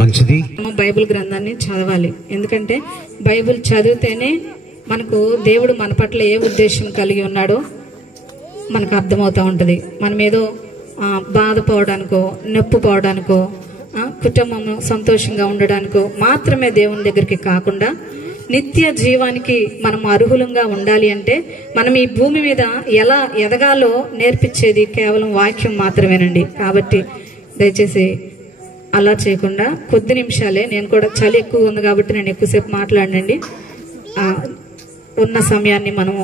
మంచిది. బైబిల్ గ్రంథాన్ని చదవాలి. ఎందుకంటే బైబిల్ చదివితేనే మనకు దేవుడు మన పట్ల ఏ ఉద్దేశం కలిగి ఉన్నాడో మనకు అర్థమవుతూ ఉంటుంది. మనం ఏదో బాధపోవడానికో నొప్పి పోవడానికో కుటుంబం సంతోషంగా ఉండడానికో మాత్రమే దేవుని దగ్గరికి కాకుండా నిత్య జీవానికి మనం అర్హులంగా ఉండాలి అంటే మనం ఈ భూమి మీద ఎలా ఎదగాలో నేర్పించేది కేవలం వాక్యం మాత్రమేనండి. కాబట్టి దయచేసి అలా చేయకుండా కొద్ది నిమిషాలే, నేను కూడా చలి ఎక్కువ ఉంది కాబట్టి నేను ఎక్కువసేపు మాట్లాడండి. ఉన్న సమయాన్ని మనం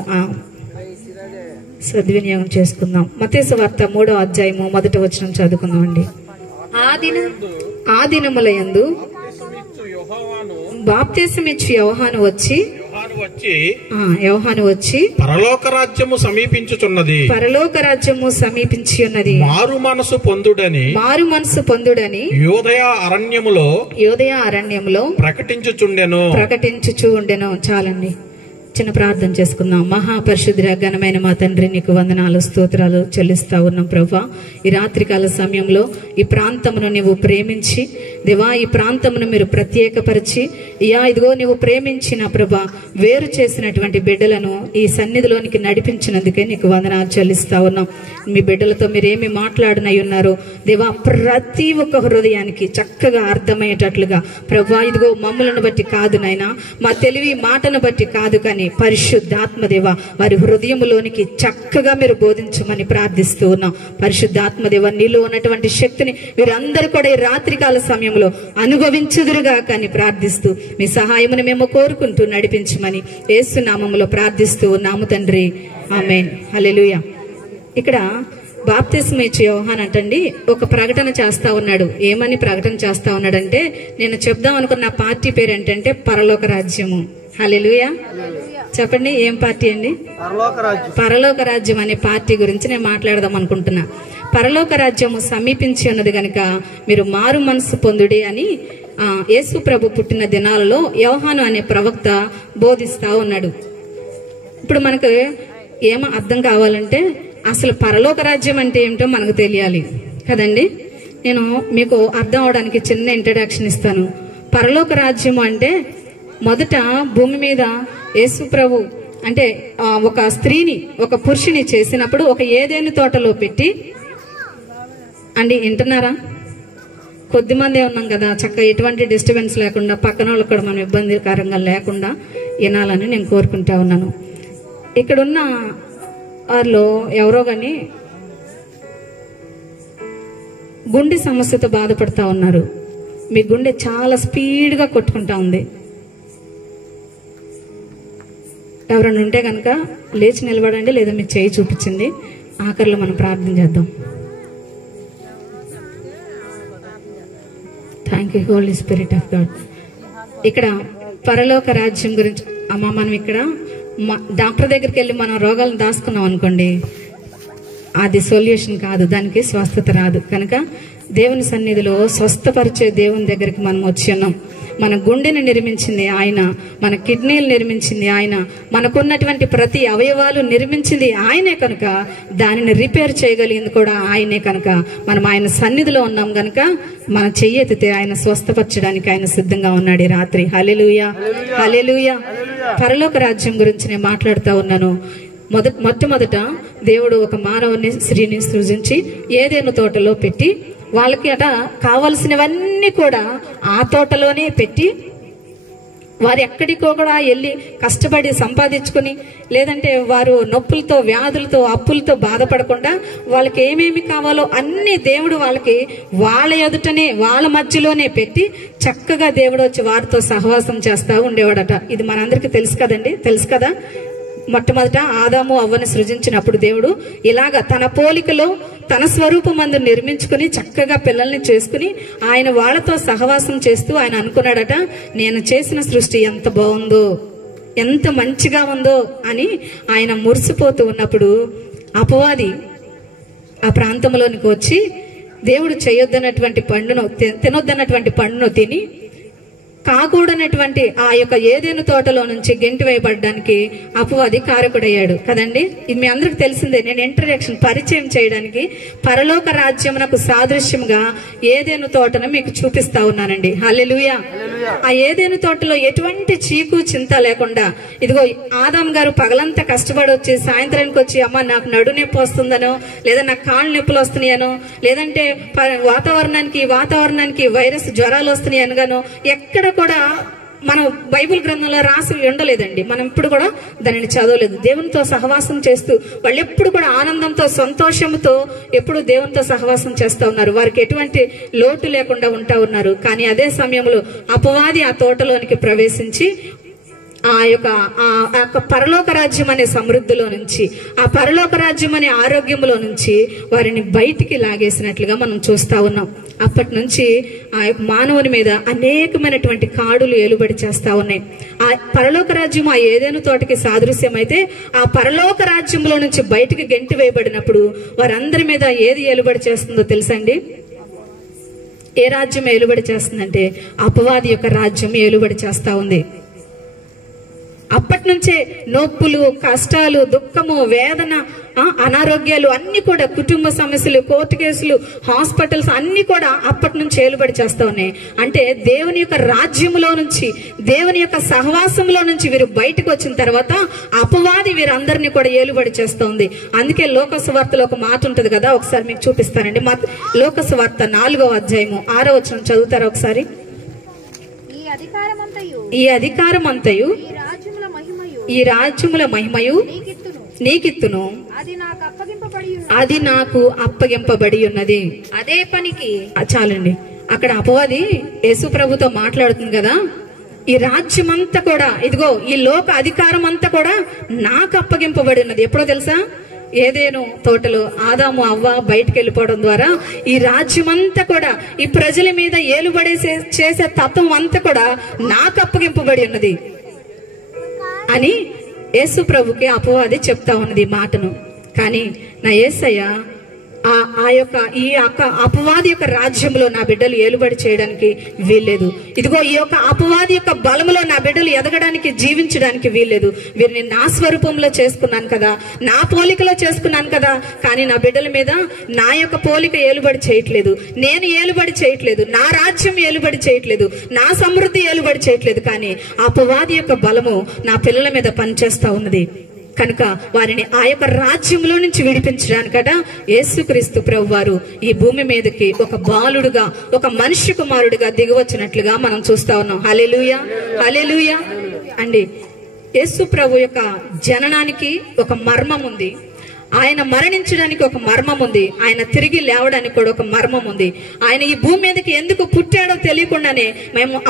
సద్వినియోగం చేసుకుందాం. మత్తయి సువార్త 3వ అధ్యాయము 1వ వచనం చదువుకుందాం అండి. ఆ దినములయందు బాప్తిసమిచ్చు యోహాను వచ్చి పరలోక రాజ్యము సమీపించి ఉన్నది, మారు మనసు పొందుడని యోదయ అరణ్యములో ప్రకటించుచు ఉండెను. చాలండి, చిన్న ప్రార్థన చేసుకుందాం. మహాపరిశుద్ధుడ ఘనమైన మా తండ్రి, నీకు వందనాలు స్తోత్రాలు చెల్లిస్తా ఉన్నాం ప్రభా. ఈ రాత్రికాల సమయంలో ఈ ప్రాంతమును నీవు ప్రేమించి దేవా, ఈ ప్రాంతమును మీరు ప్రత్యేకపరిచి ఇదిగో నీవు ప్రేమించిన ప్రభా వేరు చేసినటువంటి బిడ్డలను ఈ సన్నిధిలోనికి నడిపించినందుకే నీకు వందనాలు చెల్లిస్తా ఉన్నాం. మీ బిడ్డలతో మీరేమి మాట్లాడనై ఉన్నారో దేవా, ప్రతి ఒక్క హృదయానికి చక్కగా అర్థమయ్యేటట్లుగా ప్రభా ఇదిగో మమ్ములను బట్టి కాదు నాయనా, మా తెలివి మాటను బట్టి కాదు కానీ పరిశుద్ధాత్మదేవ వారి హృదయంలోనికి చక్కగా మీరు బోధించమని ప్రార్థిస్తూ ఉన్నాం. పరిశుద్ధాత్మదేవ నీలో ఉన్నటువంటి శక్తిని వీరందరూ కూడా ఈ రాత్రికాల సమయంలో అనుభవించుదురుగా కానీ ప్రార్థిస్తూ మీ సహాయమును మేము కోరుకుంటూ నడిపించమని యేసు నామములో ప్రార్థిస్తూ ఉన్నాము తండ్రి, ఆమేన్. హల్లెలూయా. ఇక్కడ బాప్తిస్మం ఇచ్చే యోహాన్ అంటండి ఒక ప్రకటన చేస్తా ఉన్నాడు. ఏమని ప్రకటన చేస్తా ఉన్నాడంటే, నేను చెప్దాం అనుకున్న పార్టీ పేరు ఏంటంటే పరలోక రాజ్యము. హల్లెలూయా. చెప్పండి, ఏం పార్టీ అండి? పరలోక రాజ్యం అనే పార్టీ గురించి నేను మాట్లాడదాం అనుకుంటున్నా. పరలోక రాజ్యము సమీపించి ఉన్నది గనుక మీరు మారు మనసు పొందుడి అని యేసు ప్రభు పుట్టిన దినాలలో యోహాను అనే ప్రవక్త బోధిస్తా ఉన్నాడు. ఇప్పుడు మనకు ఏమో అర్థం కావాలంటే అసలు పరలోక రాజ్యం అంటే ఏమిటో మనకు తెలియాలి కదండి. నేను మీకు అర్థం అవడానికి చిన్న ఇంట్రడక్షన్ ఇస్తాను. పరలోక రాజ్యం అంటే మొదట భూమి మీద యేసు ప్రభు అంటే ఒక స్త్రీని ఒక పురుషుని చేసినప్పుడు ఒక ఏదేను తోటలో పెట్టి అండి, వింటున్నారా? కొద్దిమంది ఉన్నాం కదా, చక్కగా ఎటువంటి డిస్టర్బెన్స్ లేకుండా పక్కన వాళ్ళకి కూడా మనం ఇబ్బందికరంగా లేకుండా వినాలని నేను కోరుకుంటా ఉన్నాను. ఇక్కడున్న వారిలో ఎవరో కానీ గుండె సమస్యతో బాధపడతా ఉన్నారు. మీ గుండె చాలా స్పీడ్గా కొట్టుకుంటా ఉంది. ఎవరైనా ఉంటే కనుక లేచి నిలబడండి, లేదా మీ చేయి చూపించింది. ఆఖరిలో మనం ప్రార్థన చేద్దాం. Thank you Holi spirit of God. ఇక్కడ పరలోక రాజ్యం గురించి మనం ఇక్కడ డాక్టర్ దగ్గరికి వెళ్ళి మనం రోగాలను దాచుకున్నాం అనుకోండి, అది సొల్యూషన్ కాదు, దానికి స్వస్థత రాదు. కనుక దేవుని సన్నిధిలో స్వస్థపరిచే దేవుని దగ్గరికి మనం వచ్చి ఉన్నాం. మన గుండెని నిర్మించింది ఆయన, మన కిడ్నీలు నిర్మించింది ఆయన, మనకున్నటువంటి ప్రతి అవయవాలు నిర్మించింది ఆయనే కనుక దానిని రిపేర్ చేయగలిగింది కూడా ఆయనే కనుక మనం ఆయన సన్నిధిలో ఉన్నాం కనుక మన చెయ్యెత్తితే ఆయన స్వస్థపరచడానికి ఆయన సిద్ధంగా ఉన్నాడు ఈ రాత్రి. హల్లెలూయా, హల్లెలూయా. పరలోక రాజ్యం గురించి నేను మాట్లాడుతూ ఉన్నాను. మొట్టమొదట దేవుడు ఒక మానవుని స్త్రీని సృజించి ఏదేను తోటలో పెట్టి వాళ్ళకి కావలసినవన్నీ కూడా ఆ తోటలోనే పెట్టి వారు ఎక్కడికో కూడా వెళ్ళి కష్టపడి సంపాదించుకుని లేదంటే వారు నొప్పులతో వ్యాధులతో అప్పులతో బాధపడకుండా వాళ్ళకి ఏమేమి కావాలో అన్ని దేవుడు వాళ్ళకి వాళ్ళ ఎదుటనే వాళ్ళ మధ్యలోనే పెట్టి చక్కగా దేవుడు వచ్చి వారితో సహవాసం చేస్తా ఉండేవాడట. ఇది మనందరికీ తెలుసు కదండి, తెలుసు కదా. మొట్టమొదట ఆదాము అవ్వని సృజించినప్పుడు దేవుడు ఇలాగ తన పోలికలో తన స్వరూపమందు నిర్మించుకుని చక్కగా పిల్లల్ని చేసుకుని ఆయన వాళ్ళతో సహవాసం చేస్తూ ఆయన అనుకున్నాడట, నేను చేసిన సృష్టి ఎంత బాగుందో, ఎంత మంచిగా ఉందో అని ఆయన మురిసిపోతూ ఉన్నప్పుడు అపవాది ఆ ప్రాంతంలోనికి వచ్చి దేవుడు చేయొద్దన్నటువంటి పండును తినొద్దన్నటువంటి పండును తిని కాకూడనటువంటి ఆ యొక్క ఏదెను తోటలో నుంచి గెంటి వేయబడడానికి అపవాది కారకుడయ్యాడు కదండి. ఇది మీ అందరికి తెలిసిందే. నేను ఇంట్రడక్షన్ పరిచయం చేయడానికి పరలోక రాజ్యమునకు సాదృశ్యంగా ఏదెను తోటను మీకు చూపిస్తా ఉన్నానండి. హల్లెలూయా. ఆ ఏదెను తోటలో ఎటువంటి చీకు చింత లేకుండా, ఇదిగో ఆదాం గారు పగలంతా కష్టపడి వచ్చి సాయంత్రానికి వచ్చి, అమ్మ నాకు నడు నొప్పి వస్తుందనో, లేదా నాకు కాళ్ళు నొప్పులు వస్తున్నాయనో, లేదంటే వాతావరణానికి వైరస్ జ్వరాలు వస్తున్నాయి అనగానో ఎక్కడ కూడా మనం బైబిల్ గ్రంథంలో రాసి ఉండలేదండి. మనం ఇప్పుడు కూడా దానిని చదవలేదు. దేవునితో సహవాసం చేస్తూ వాళ్ళు ఎప్పుడు కూడా ఆనందంతో సంతోషంతో ఎప్పుడు దేవునితో సహవాసం చేస్తా ఉన్నారు. వారికి ఎటువంటి లోటు లేకుండా ఉంటా ఉన్నారు. కానీ అదే సమయంలో అపవాది ఆ తోటలోనికి ప్రవేశించి ఆ యొక్క పరలోక రాజ్యం అనే సమృద్ధిలో నుంచి, ఆ పరలోక రాజ్యం అనే ఆరోగ్యంలో నుంచి వారిని బయటికి లాగేసినట్లుగా మనం చూస్తా ఉన్నాం. అప్పటి నుంచి ఆ యొక్క మానవుని మీద అనేకమైనటువంటి కాడులు ఏలుబడి చేస్తా ఉన్నాయి. ఆ పరలోక రాజ్యం ఆ ఏదైనా తోటకి సాదృశ్యం అయితే, ఆ పరలోక రాజ్యంలో నుంచి బయటికి గెంటి వేయబడినప్పుడు వారందరి మీద ఏది ఏలుబడి చేస్తుందో తెలుసండి? ఏ రాజ్యం ఏలుబడి చేస్తుందంటే అపవాది యొక్క రాజ్యం ఏలుబడి చేస్తా ఉంది. అప్పటి నుంచే నొప్పులు, కష్టాలు, దుఃఖము, వేదన, అనారోగ్యాలు అన్ని కూడా, కుటుంబ సమస్యలు, కోర్టు కేసులు, హాస్పిటల్స్ అన్ని కూడా అప్పటి నుంచి ఏలుబడి చేస్తా ఉన్నాయి. అంటే దేవుని యొక్క రాజ్యములో నుంచి, దేవుని యొక్క సహవాసంలో నుంచి వీరు బయటకు వచ్చిన తర్వాత అపవాది వీరందరినీ కూడా ఏలుబడి చేస్తూ ఉంది. అందుకే లోక సువార్తలో ఒక మాట ఉంటది కదా, ఒకసారి మీకు చూపిస్తానండి. లోక సువార్త 4వ అధ్యాయము 6వ వచనం చదువుతారా ఒకసారి? ఈ అధికారమంతయు ఈ రాజ్యముల మహిమయు నీకిత్తును, అది నాకు అప్పగింపబడి ఉన్నది. అదే పనికి చాలండి. అక్కడ అపవాది యేసు ప్రభుతో మాట్లాడుతుంది కదా, ఈ రాజ్యమంతా కూడా, ఇదిగో ఈ లోక అధికారం అంతా కూడా నాకు అప్పగింపబడి ఉన్నది. ఎప్పుడో తెలుసా? ఏదేను తోటలో ఆదాము అవ్వ బయటకు వెళ్ళిపోవడం ద్వారా ఈ రాజ్యమంతా కూడా, ఈ ప్రజల మీద ఏలుబడి చేసే తత్వం అంతా కూడా నాకు అప్పగింపబడి ఉన్నది అని యేసు ప్రభుకి అపవాది చెప్తా ఉన్నది ఈ మాటను. కానీ నా యేసయ్య ఈ అపవాది యొక్క రాజ్యంలో నా బిడ్డలు ఏలుబడి చేయడానికి వీల్లేదు. ఇదిగో ఈ యొక్క అపవాది యొక్క బలములో నా బిడ్డలు ఎదగడానికి, జీవించడానికి వీల్లేదు. వీరిని నా స్వరూపంలో చేసుకున్నాను కదా, నా పోలికలో చేసుకున్నాను కదా, కానీ నా బిడ్డల మీద నా యొక్క పోలిక ఏలుబడి చేయట్లేదు, నేను ఏలుబడి చేయట్లేదు, నా రాజ్యం ఏలుబడి చేయట్లేదు, నా సమృద్ధి ఏలుబడి చేయట్లేదు. కానీ అపవాది యొక్క బలము నా పిల్లల మీద పనిచేస్తా ఉన్నది. కనుక వారిని ఆ యొక్క రాజ్యంలో నుంచి విడిపించడానికట యేసుక్రీస్తు ప్రభువారు ఈ భూమి మీదకి ఒక బాలుడుగా, ఒక మనిషి కుమారుడిగా దిగివచ్చినట్లుగా మనం చూస్తా ఉన్నాం. హల్లెలూయా, హల్లెలూయా అండి. యేసు ప్రభు యొక్క జననానికి ఒక మర్మం ఉంది, ఆయన మరణించడానికి ఒక మర్మం ఉంది, ఆయన తిరిగి లేవడానికి కూడా ఒక మర్మం ఉంది. ఆయన ఈ భూమి మీదకి ఎందుకు పుట్టాడో తెలియకుండానే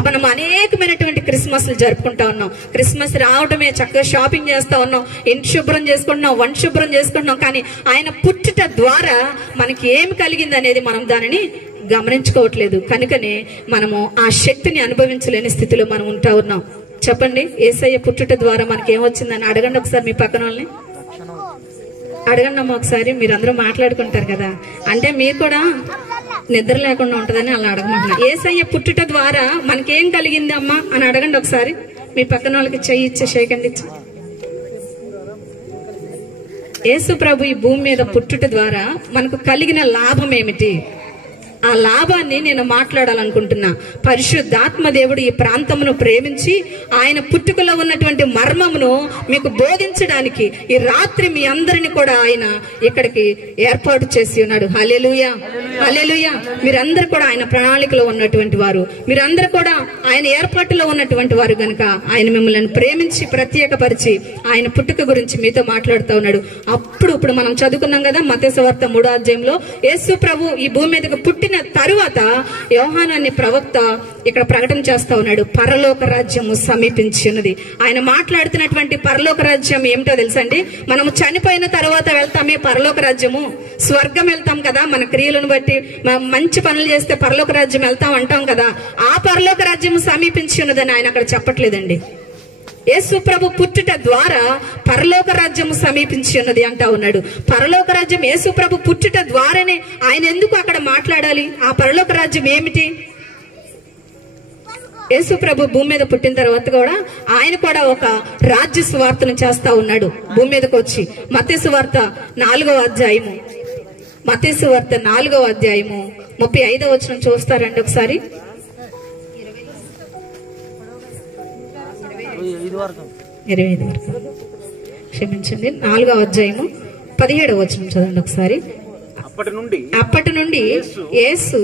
మనం అనేకమైనటువంటి క్రిస్మస్లు జరుపుకుంటా ఉన్నాం. క్రిస్మస్ రావడమే చక్కగా షాపింగ్ చేస్తా ఉన్నాం, ఇంటి శుభ్రం చేసుకుంటున్నాం, వంట శుభ్రం చేసుకుంటున్నాం. కానీ ఆయన పుట్టుట ద్వారా మనకి ఏమి కలిగింది అనేది మనం దానిని గమనించుకోవట్లేదు. కనుకనే మనము ఆ శక్తిని అనుభవించలేని స్థితిలో మనం ఉంటా ఉన్నాం. చెప్పండి, యేసయ్య పుట్టుట ద్వారా మనకి ఏమొచ్చిందని అడగండి ఒకసారి. మీ పక్కన వాళ్ళని అడగండి అమ్మ ఒకసారి. మీరు అందరూ మాట్లాడుకుంటారు కదా, అంటే మీరు కూడా నిద్ర లేకుండా ఉంటదని అలా అడగమంటున్నా. యేసయ్య పుట్టుట ద్వారా మనకేం కలిగింది అమ్మా అని అడగండి ఒకసారి. మీ పక్కన వాళ్ళకి చెయ్యి ఇచ్చే షేకండి. యేసు ప్రభు ఈ భూమి మీద పుట్టుట ద్వారా మనకు కలిగిన లాభం ఏమిటి? ఆ లాభాన్ని నేను మాట్లాడాలనుకుంటున్నా. పరిశుద్ధాత్మ దేవుడు ఈ ప్రాంతమును ప్రేమించి ఆయన పుట్టుకలో ఉన్నటువంటి మర్మమును మీకు బోధించడానికి ఈ రాత్రి మీ అందరిని కూడా ఆయన ఇక్కడికి ఏర్పాటు చేసి ఉన్నాడు. హల్లెలూయా, హల్లెలూయా. మీరందరూ కూడా ఆయన ప్రణాళికలో ఉన్నటువంటి వారు, మీరందరూ కూడా ఆయన ఏర్పాటులో ఉన్నటువంటి వారు గనుక ఆయన మిమ్మల్ని ప్రేమించి ప్రత్యేకపరిచి ఆయన పుట్టుక గురించి మీతో మాట్లాడుతూ ఉన్నాడు. ఇప్పుడు మనం చదువుకున్నాం కదా మత్తయి సువార్త 3వ అధ్యాయంలో యేసు ప్రభు ఈ భూమి మీదకి పుట్టిన తరువాత యోహాను అనే ప్రవక్త ఇక్కడ ప్రకటన చేస్తా ఉన్నాడు, పరలోక రాజ్యము సమీపించి ఉన్నది. ఆయన మాట్లాడుతున్నటువంటి పరలోక రాజ్యం ఏమిటో తెలుసండి? మనము చనిపోయిన తర్వాత వెళ్తామే పరలోక రాజ్యము, స్వర్గం వెళ్తాం కదా, మన క్రియలను బట్టి మంచి పనులు చేస్తే పరలోక రాజ్యం వెళ్తాం అంటాం కదా. ఆ పరలోక రాజ్యము సమీపించి ఉన్నదని ఆయన అక్కడ చెప్పట్లేదండి. యేసు ప్రభు పుట్టుట ద్వారా పరలోక రాజ్యము సమీపించి ఉన్నది అంటా ఉన్నాడు. పరలోక రాజ్యం యేసు ప్రభు పుట్టుట ద్వారానే ఆయన ఎందుకు అక్కడ మాట్లాడాలి? ఆ పరలోక రాజ్యం ఏమిటి? యేసు ప్రభు భూమి మీద పుట్టిన తర్వాత కూడా ఆయన కూడా ఒక రాజ్య సువార్తను చేస్తా ఉన్నాడు భూమి మీదకి వచ్చి. మత్తయి సువార్త 4వ అధ్యాయము, మత్తయి సువార్త 4వ అధ్యాయము 35వ వచనం చూస్తారండి ఒకసారి. 25 వరకు క్షమించండి. 4వ అధ్యాయము 17వ వచనం చదవండి ఒకసారి. అప్పటి నుండి యేసు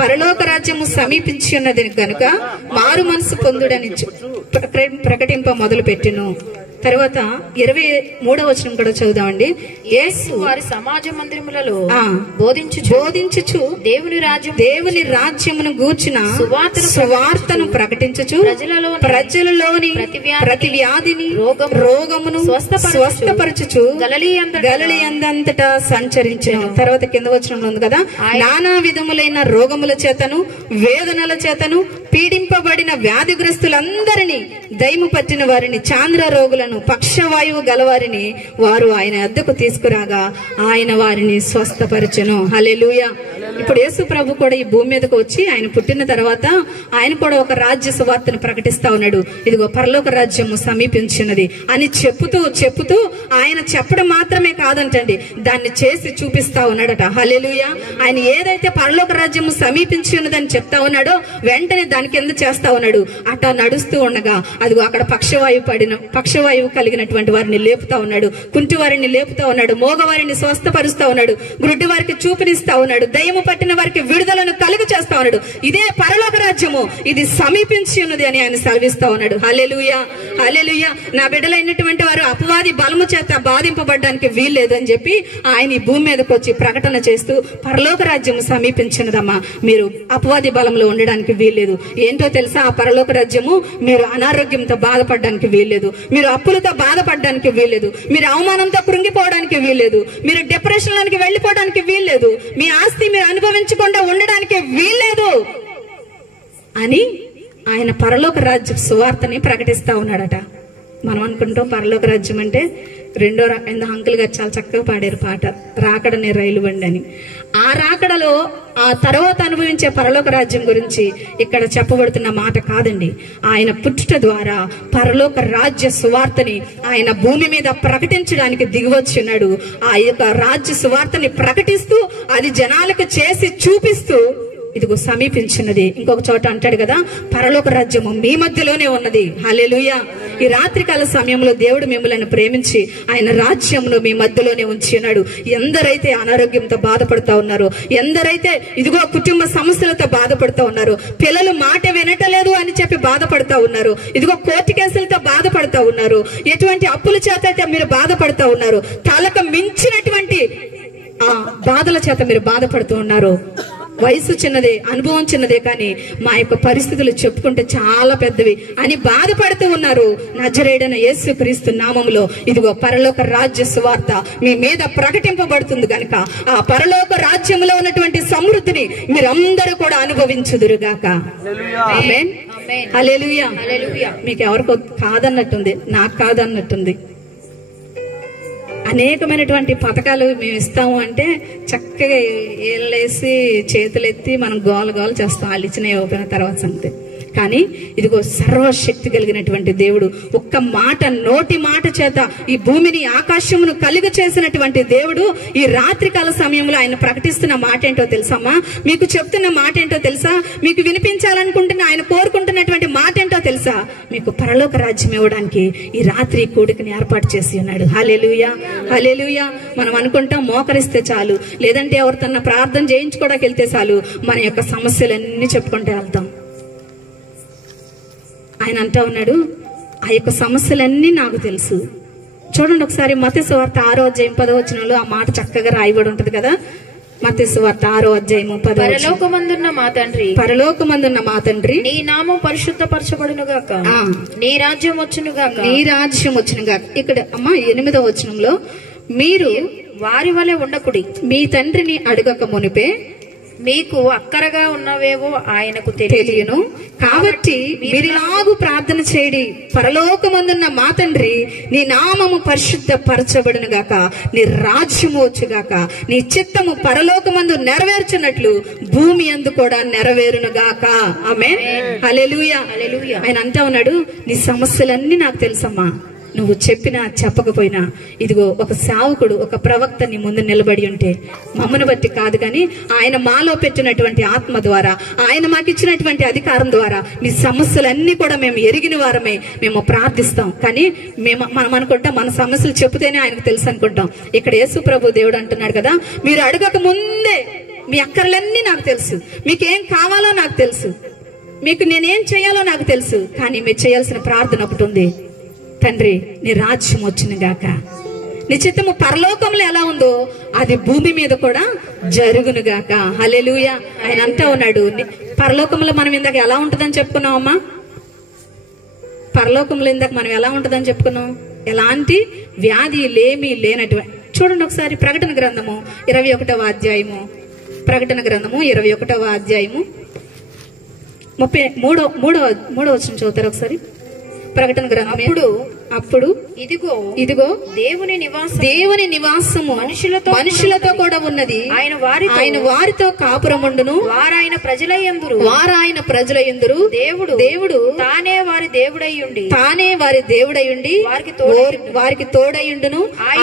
పరలోక రాజ్యము సమీపించి ఉన్నది కనుక మారు మనసు పొందుడని ప్రకటింప మొదలు పెట్టెను. తర్వాత 23వ వచనం కూడా చదువుదామండి. యేసు వారి సమాజ మందిరములలో బోధించుచు దేవుని రాజ్యమును గూర్చిన సువార్తను ప్రకటించుచు ప్రజలలోని ప్రతి వ్యాధిని రోగమును స్వస్థపరచుచు గలిలయ అంతటా సంచరించెను. తర్వాత కింద వచనంలో ఉంది కదా, నానా విధములైన రోగముల చేతను వేదనల చేతను పీడింపబడిన వ్యాధిగ్రస్తులందరినీ, దయ్యము పట్టిన వారిని, చాంద్ర రోగులను, పక్షవాయువు గలవారిని వారు ఆయన వద్దకు తీసుకురాగా ఆయన వారిని స్వస్థపరచెను. హల్లెలూయా. ఇప్పుడు యేసు ప్రభు కూడా ఈ భూమి మీదకు వచ్చి ఆయన పుట్టిన తర్వాత ఆయన కూడా ఒక రాజ్య సువార్తను ప్రకటిస్తా ఉన్నాడు. ఇదిగో పరలోక రాజ్యము సమీపించినది అని చెప్పుతూ ఆయన చెప్పడం మాత్రమే కాదంటండి, దాన్ని చేసి చూపిస్తా ఉన్నాడట. హల్లెలూయా. ఆయన ఏదైతే పరలోక రాజ్యము సమీపించి ఉన్నదని చెప్తా ఉన్నాడో వెంటనే దాని కింద చేస్తా ఉన్నాడు. అట్టా నడుస్తూ ఉండగా అదిగో అక్కడ పక్షవాయువు కలిగినటువంటి వారిని లేపుతా ఉన్నాడు, కుంటి వారిని లేపుతా ఉన్నాడు, మోగవారిని స్వస్థపరుస్తా ఉన్నాడు, గుడ్డి వారికి చూపునిస్తా ఉన్నాడు, దయ్యము పట్టిన వారికి విడుదలను కలుగు చేస్తా ఉన్నాడు. ఇదే పరలోక రాజ్యము, ఇది సమీపించి ఉన్నది అని ఆయన సెలవిస్తా ఉన్నాడు. హల్లెలూయా, హల్లెలూయా. నా బిడ్డలైనటువంటి వారు అపవాది బలము చేత బాధింపబడడానికి వీల్లేదు అని చెప్పి ఆయన ఈ భూమి మీదకి వచ్చి ప్రకటన చేస్తూ పరలోక రాజ్యము సమీపించినదమ్మా, మీరు అపవాది బలంలో ఉండడానికి వీల్లేదు. ఏంటో తెలుసా, ఆ పరలోక రాజ్యము మీరు అనారోగ్యంతో బాధపడడానికి వీల్లేదు, మీరు అప్పులతో బాధపడడానికి వీల్లేదు, మీరు అవమానంతో కృంగిపోవడానికి వీల్లేదు, మీరు డిప్రెషన్ లోనికి వెళ్లిపోవడానికి వీల్లేదు, మీ ఆస్తి మీరు అనుభవించకుండా ఉండడానికి వీల్లేదు అని ఆయన పరలోక రాజ్య సువార్తని ప్రకటిస్తా ఉన్నాడట. మనం అనుకుంటాం పరలోక రాజ్యం అంటే రెండో అంకుల్ గారు చాలా చక్కగా పాడారు పాట, రాకడనే రైలు బండి అని. ఆ రాకడలో ఆ తర్వాత అనుభవించే పరలోక రాజ్యం గురించి ఇక్కడ చెప్పబడుతున్న మాట కాదండి. ఆయన పుట్టుట ద్వారా పరలోక రాజ్య సువార్తని ఆయన భూమి మీద ప్రకటించడానికి దిగివచ్చున్నాడు. ఆ యొక్క రాజ్య సువార్తని ప్రకటిస్తూ అది జనాలకు చేసి చూపిస్తూ ఇదిగో సమీపించినది. ఇంకొక చోట అంటాడు కదా, పరలోక రాజ్యము మీ మధ్యలోనే ఉన్నది. హల్లెలూయా. ఈ రాత్రికాల సమయంలో దేవుడు మిమ్మల్ని ప్రేమించి ఆయన రాజ్యంలో మీ మధ్యలోనే ఉంచినాడు. ఎందరైతే అనారోగ్యంతో బాధపడుతూ ఉన్నారో, ఎందరైతే ఇదిగో కుటుంబ సమస్యలతో బాధపడుతూ ఉన్నారో, పిల్లలు మాట వినటలేదు అని చెప్పి బాధపడుతూ ఉన్నారు, ఇదిగో కోర్టు కేసులతో బాధపడుతూ ఉన్నారు, ఎటువంటి అప్పుల చేత అయితే మీరు బాధపడుతూ ఉన్నారు, తలకు మించినటువంటి ఆ బాధల చేత మీరు బాధపడుతూ ఉన్నారు. వయసు చిన్నదే, అనుభవం చిన్నదే, కానీ మా యొక్క పరిస్థితులు చెప్పుకుంటే చాలా పెద్దవి అని బాధపడుతూ ఉన్నారు. నజరేయుడైన యేసుక్రీస్తు నామములో ఇదిగో పరలోక రాజ్య సువార్త మీ మీద ప్రకటింపబడుతుంది కనుక ఆ పరలోక రాజ్యంలో ఉన్నటువంటి సమృద్ధిని మీరందరూ కూడా అనుభవించుదురుగాక. ఆమేన్. హల్లెలూయా. మీకు ఎవరికో కాదన్నట్టుంది, నాకు కాదన్నట్టుంది. అనేకమైనటువంటి పథకాలు మేము ఇస్తాము అంటే చక్కగా ఏళ్ళేసి చేతులెత్తి మనం గోల చేస్తాం, వాళ్ళు ఇచ్చిన ఇవ్వకపోయిన తర్వాత సంగతి. కానీ ఇదిగో సర్వశక్తి కలిగినటువంటి దేవుడు ఒక్క మాట, నోటి మాట చేత ఈ భూమిని ఆకాశమును కలుగ చేసినటువంటి దేవుడు ఈ రాత్రికాల సమయంలో ఆయన ప్రకటిస్తున్న మాట ఏంటో తెలుసమ్మా, మీకు చెప్తున్న మాట ఏంటో తెలుసా, మీకు వినిపించాలనుకుంటున్న ఆయన కోరుకుంటున్నటువంటి మాట ఏంటో తెలుసా, మీకు పరలోక రాజ్యం ఇవ్వడానికి ఈ రాత్రి కూడికని ఏర్పాటు చేసి ఉన్నాడు. హల్లెలూయా, హల్లెలూయా. మనం అనుకుంటాం మోకరిస్తే చాలు, లేదంటే ఎవరితోన్నా ప్రార్థన చేయించుకోవడానికి వెళ్తే చాలు మన యొక్క సమస్యలన్నీ చెప్పుకుంటే వెళ్తాం. ఆయన అంటా ఉన్నాడు, ఆ యొక్క సమస్యలన్నీ నాకు తెలుసు. చూడండి ఒకసారి మత్తయి సువార్త 6వ అధ్యాయం 10వ వచనంలో ఆ మాట చక్కగా రాయబడి ఉంటది కదా. మత్తయి సువార్త 6వ అధ్యాయం 10వ వచనం, పరలోకమందున్న మా తండ్రి నీ నామం పరిశుద్ధపరచబడునుగాక, నీ రాజ్యం వచ్చునుగాక, నీ రాజ్యం వచ్చునుగాక. ఇక్కడ అమ్మా 8వ వచనంలో, మీరు వారి వలె ఉండకుడి, మీ తండ్రిని అడగక మునిపే మీకు అక్కరగా ఉన్నవేవో ఆయనకు తెలియను. కాబట్టి మీరిలాగు ప్రార్థన చేయడి, పరలోకమందున్న మా తండ్రి, నీ నామము పరిశుద్ధ పరచబడును గాక, నీ రాజ్యము వచ్చుగాక, నీ చిత్తము పరలోకమందు నెరవేర్చున్నట్లు భూమి అందు కూడా నెరవేరును గాక. ఆమేన్. హల్లెలూయా. ఆయన అంటా ఉన్నాడు, నీ సమస్యలన్నీ నాకు తెలుసమ్మా, నువ్వు చెప్పినా చెప్పకపోయినా, ఇదిగో ఒక సేవకుడు, ఒక ప్రవక్త నీ ముందు నిలబడి ఉంటే, మమ్మను బట్టి కాదు కానీ ఆయన మాలో పెట్టినటువంటి ఆత్మ ద్వారా, ఆయన మాకు ఇచ్చినటువంటి అధికారం ద్వారా మీ సమస్యలన్నీ కూడా మేము ఎరిగిన వారమే మేము ప్రార్థిస్తాం. కానీ మనం అనుకుంటాం మన సమస్యలు చెబితేనే ఆయనకు తెలుసు అనుకుంటాం. ఇక్కడ యేసు ప్రభు దేవుడు అంటున్నాడు కదా, మీరు అడగక ముందే మీ అక్కర్లన్నీ నాకు తెలుసు, మీకేం కావాలో నాకు తెలుసు, మీకు నేనేం చేయాలో నాకు తెలుసు. కానీ మీరు చేయాల్సిన ప్రార్థన ఒకటి ఉంది, తండ్రి నీ రాజ్యం వచ్చిన గాక, నీ చిత్తము పరలోకంలో ఎలా ఉందో అది భూమి మీద కూడా జరుగును గాక. హల్లెలూయా. ఆయన అంటా ఉన్నాడు, పరలోకంలో మనం ఇందాక ఎలా ఉంటుందని చెప్పుకున్నాం అమ్మా? పరలోకంలో ఇందాక మనం ఎలా ఉంటుందని చెప్పుకున్నాం? ఎలాంటి వ్యాధి లేమి లేనటువంటి. చూడండి ఒకసారి ప్రకటన గ్రంథము 21వ అధ్యాయము, ప్రకటన గ్రంథము 21వ అధ్యాయము 33వ వచనం చదువుతారు ఒకసారి. ప్రకటన గ్రంథం. అప్పుడు ఇదిగో దేవుని నివాసము మనుషులతో కూడా ఉన్నది, ఆయన వారితో కాపురముండును, వారాయన ప్రజల యందురు దేవుడు తానే వారి దేవుడయ్యుండి వారికి తోడయ్యుండును.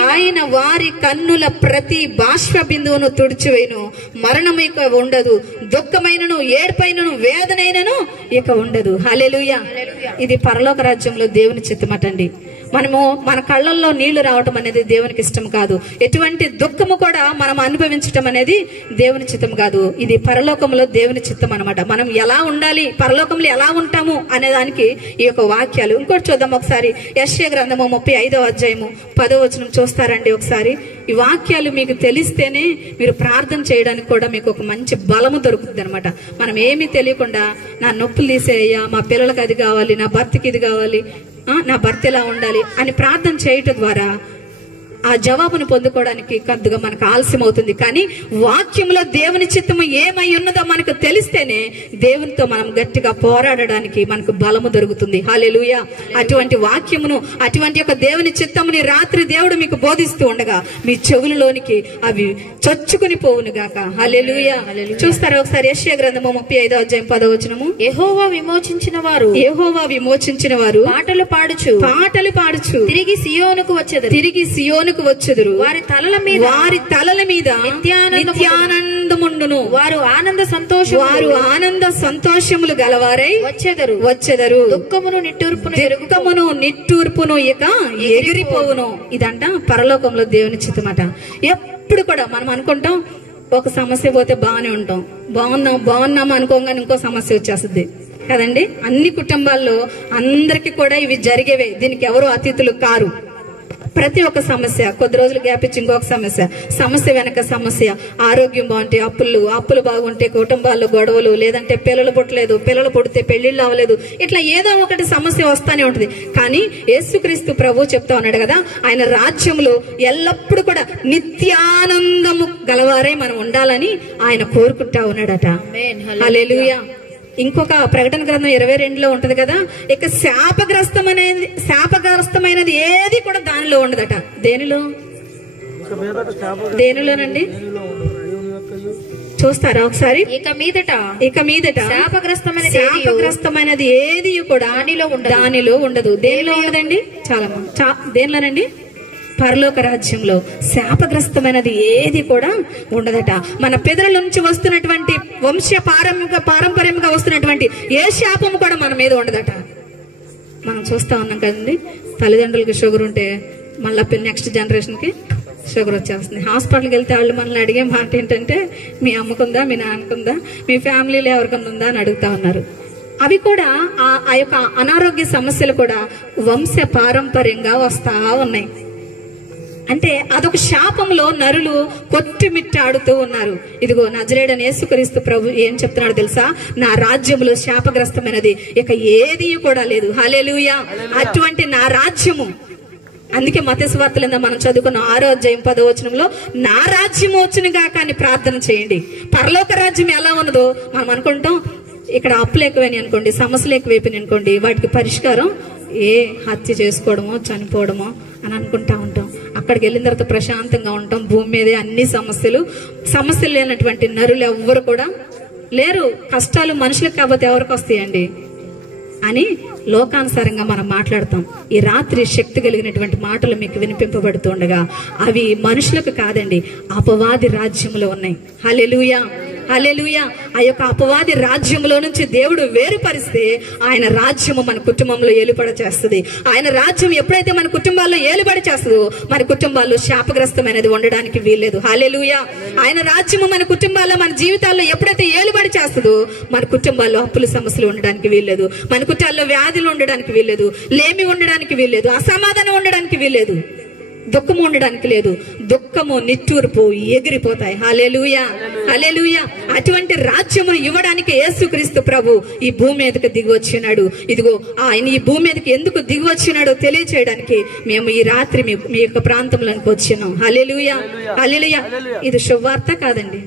ఆయన వారి కన్నుల ప్రతి బాష్ప బిందువును తుడిచివేయును, మరణం ఇక ఉండదు, దుఃఖమైనను ఏడ్పైనను వేదనైనను ఇక ఉండదు. హల్లెలూయా. ఇది పరలోక రాజ్యంలో దేవుని చిత్తమటండి. మనము మన కళ్ళల్లో నీళ్లు రావటం అనేది దేవునికి ఇష్టం కాదు. ఎటువంటి దుఃఖము కూడా మనం అనుభవించటం అనేది దేవుని చిత్తం కాదు. ఇది పరలోకంలో దేవుని చిత్తం అన్నమాట. మనం ఎలా ఉండాలి, పరలోకంలో ఎలా ఉంటాము అనే దానికి ఈ యొక్క వాక్యాలు. ఇంకోటి చూద్దాం ఒకసారి. యెషయా గ్రంథము 35వ అధ్యాయము 10వ వచనం చూస్తారండి ఒకసారి. ఈ వాక్యాలు మీకు తెలిస్తేనే మీరు ప్రార్థన చేయడానికి కూడా మీకు ఒక మంచి బలము దొరుకుతుంది అనమాట. మనం ఏమీ తెలియకుండా నా నొప్పులు తీసేయ్యా, మా పిల్లలకు అది కావాలి, నా భర్తకి ఇది కావాలి, నా భర్త ఎలా ఉండాలి అని ప్రార్థన చేయటం ద్వారా ఆ జవాబును పొందుకోవడానికి కొద్దిగా మనకు ఆలస్యం అవుతుంది. కానీ వాక్యంలో దేవుని చిత్తము ఏమై ఉన్నదో మనకు తెలిస్తేనే దేవునితో మనం గట్టిగా పోరాడడానికి మనకు బలము దొరుకుతుంది. హల్లెలూయా. అటువంటి వాక్యమును, అటువంటి యొక్క దేవుని చిత్తముని రాత్రి దేవుడు మీకు బోధిస్తూ ఉండగా మీ చెవులలోనికి అవి చొచ్చుకుని పోవును గాక. హల్లెలూయా. చూస్తారా ఒకసారి యెషయా గ్రంథము 35వ అధ్యాయం 10వ వచనము. యెహోవా విమోచించిన వారు పాటలు పాడుచు తిరిగి సియోనుకు వచ్చెదరు. వారి తలల మీద నిత్యానందముండును. వారు ఆనంద సంతోషములు గలవారై వచ్చెదరు. దుఃఖమును నిట్టూర్పును ఇక ఎగిరిపోవును. ఇదంట పరలోకంలో దేవుని చిత్తమట. ఎప్పుడు కూడా మనం అనుకుంటాం ఒక సమస్య పోతే బాగానే ఉంటాం, బాగున్నాము అనుకోగానే ఇంకో సమస్య వచ్చేస్తుంది కదండి. అన్ని కుటుంబాల్లో అందరికి కూడా ఇవి జరిగేవే, దీనికి ఎవరు అతిథులు కారు. ప్రతి ఒక్క సమస్య, కొద్ది రోజులు గ్యాప్ ఇచ్చి ఇంకొక సమస్య వెనక సమస్య. ఆరోగ్యం బాగుంటే అప్పులు బాగుంటే కుటుంబాల్లో గొడవలు, లేదంటే పిల్లలు పుట్టలేదు, పిల్లలు పుడితే పెళ్లిళ్ళు అవ్వలేదు, ఇట్లా ఏదో ఒకటి సమస్య వస్తానే ఉంటుంది. కానీ యేసుక్రీస్తు ప్రభు చెప్తా ఉన్నాడు కదా, ఆయన రాజ్యంలో ఎల్లప్పుడూ కూడా నిత్యానందము గలవారే మనం ఉండాలని ఆయన కోరుకుంటా ఉన్నాడట. హల్లెలూయా. ఇంకొక ప్రకటన గ్రంథం 22లో ఉంటది కదా, ఇక శాపగ్రస్తమైనది ఏది కూడా దానిలో ఉండదట. దేనిలోనండి చూస్తారా ఒకసారి. ఇక మీదట శాపగ్రస్తమైనది ఏది కూడా దానిలో ఉండదు. దేనిలో ఉండదండి? చాలా దేనిలోనండి? పరలోక రాజ్యంలో శాపగ్రస్తమైనది ఏది కూడా ఉండదట. మన పితరుల నుంచి వస్తున్నటువంటి పారంపర్యంగా వస్తున్నటువంటి ఏ శాపము కూడా మన మీద ఉండదట. మనం చూస్తా ఉన్నాం కదండి, తల్లిదండ్రులకి షుగర్ ఉంటే మళ్ళీ నెక్స్ట్ జనరేషన్ కి షుగర్ వచ్చేస్తుంది. హాస్పిటల్కి వెళ్తే వాళ్ళు మనల్ని అడిగే మాట ఏంటంటే, మీ అమ్మకుందా, మీ నాన్నకుందా, మీ ఫ్యామిలీలో ఎవరికన్నా ఉందా అని అడుగుతా ఉన్నారు. అవి కూడా ఆ యొక్క అనారోగ్య సమస్యలు కూడా వంశ పారంపర్యంగా వస్తా ఉన్నాయి. అంటే అదొక శాపంలో నరులు కొట్టిమిట్టాడుతూ ఉన్నారు. ఇదిగో నజరేయుడైన యేసుక్రీస్తు ప్రభు ఏం చెప్తున్నాడు తెలుసా? నా రాజ్యములో శాపగ్రస్తమైనది ఇక ఏది కూడా లేదు. హల్లెలూయా. అటువంటి నా రాజ్యము అందుకే మత్తయి సువార్తలో మనం చదువుకున్న 6వ అధ్యాయం 10వ వచనంలో నా రాజ్యం వచ్చును గాక అని ప్రార్థన చేయండి. పరలోక రాజ్యం ఎలా ఉన్నదో మనం అనుకుంటాం. ఇక్కడ అప్పులు ఎక్కువైనాయి అనుకోండి, సమస్యలు ఎక్కువైపోయినాయి అనుకోండి, వాటికి పరిష్కారం హత్య చేసుకోవడమో చనిపోవడమో అని అనుకుంటా ఉంటాం. అక్కడికి వెళ్ళిన తర్వాత ప్రశాంతంగా ఉంటాం. భూమి మీదే అన్ని సమస్యలు లేనటువంటి నరులు ఎవ్వరు కూడా లేరు. కష్టాలు మనుషులకు కాకపోతే ఎవరికి వస్తాయండి అని లోకానుసారంగా మనం మాట్లాడతాం. ఈ రాత్రి శక్తి కలిగినటువంటి మాటలు మీకు వినిపింపబడుతుండగా అవి మనుషులకు కాదండి, అపవాది రాజ్యంలో ఉన్నాయి. హల్లెలూయా, హల్లెలూయా. ఆ యొక్క అపవాది రాజ్యంలో నుంచి దేవుడు వేరుపరిస్తే ఆయన రాజ్యము మన కుటుంబంలో ఏలుబడి చేస్తుంది. ఆయన రాజ్యం ఎప్పుడైతే మన కుటుంబాల్లో ఏలుబడి చేస్తుందో మన కుటుంబాల్లో శాపగ్రస్తమైనది ఉండడానికి వీల్లేదు. హల్లెలూయా. ఆయన రాజ్యము మన కుటుంబాల్లో మన జీవితాల్లో ఎప్పుడైతే ఏలుబడి చేస్తుందో మన కుటుంబాల్లో అప్పుల సమస్యలు ఉండడానికి వీల్లేదు, మన కుటుంబాల్లో వ్యాధులు ఉండడానికి వీల్లేదు, లేమి ఉండడానికి వీల్లేదు, అసమాధానం ఉండడానికి వీల్లేదు, దుఃఖము ఉండడానికి లేదు. దుఃఖము నిట్టూర్పు ఎగిరిపోతాయి. హల్లెలూయా, హల్లెలూయా. అటువంటి రాజ్యమును ఇవ్వడానికి యేసుక్రీస్తు ప్రభు ఈ భూమి మీదకి దిగి వచ్చినాడు. ఇదిగో ఆయన ఈ భూమి మీదకి ఎందుకు దిగి వచ్చినాడో తెలియచేయడానికి మేము ఈ రాత్రి మీ యొక్క ప్రాంతంలోకి వచ్చినాం. హల్లెలూయా, హల్లెలూయా. ఇది శుభవార్త కాదండి?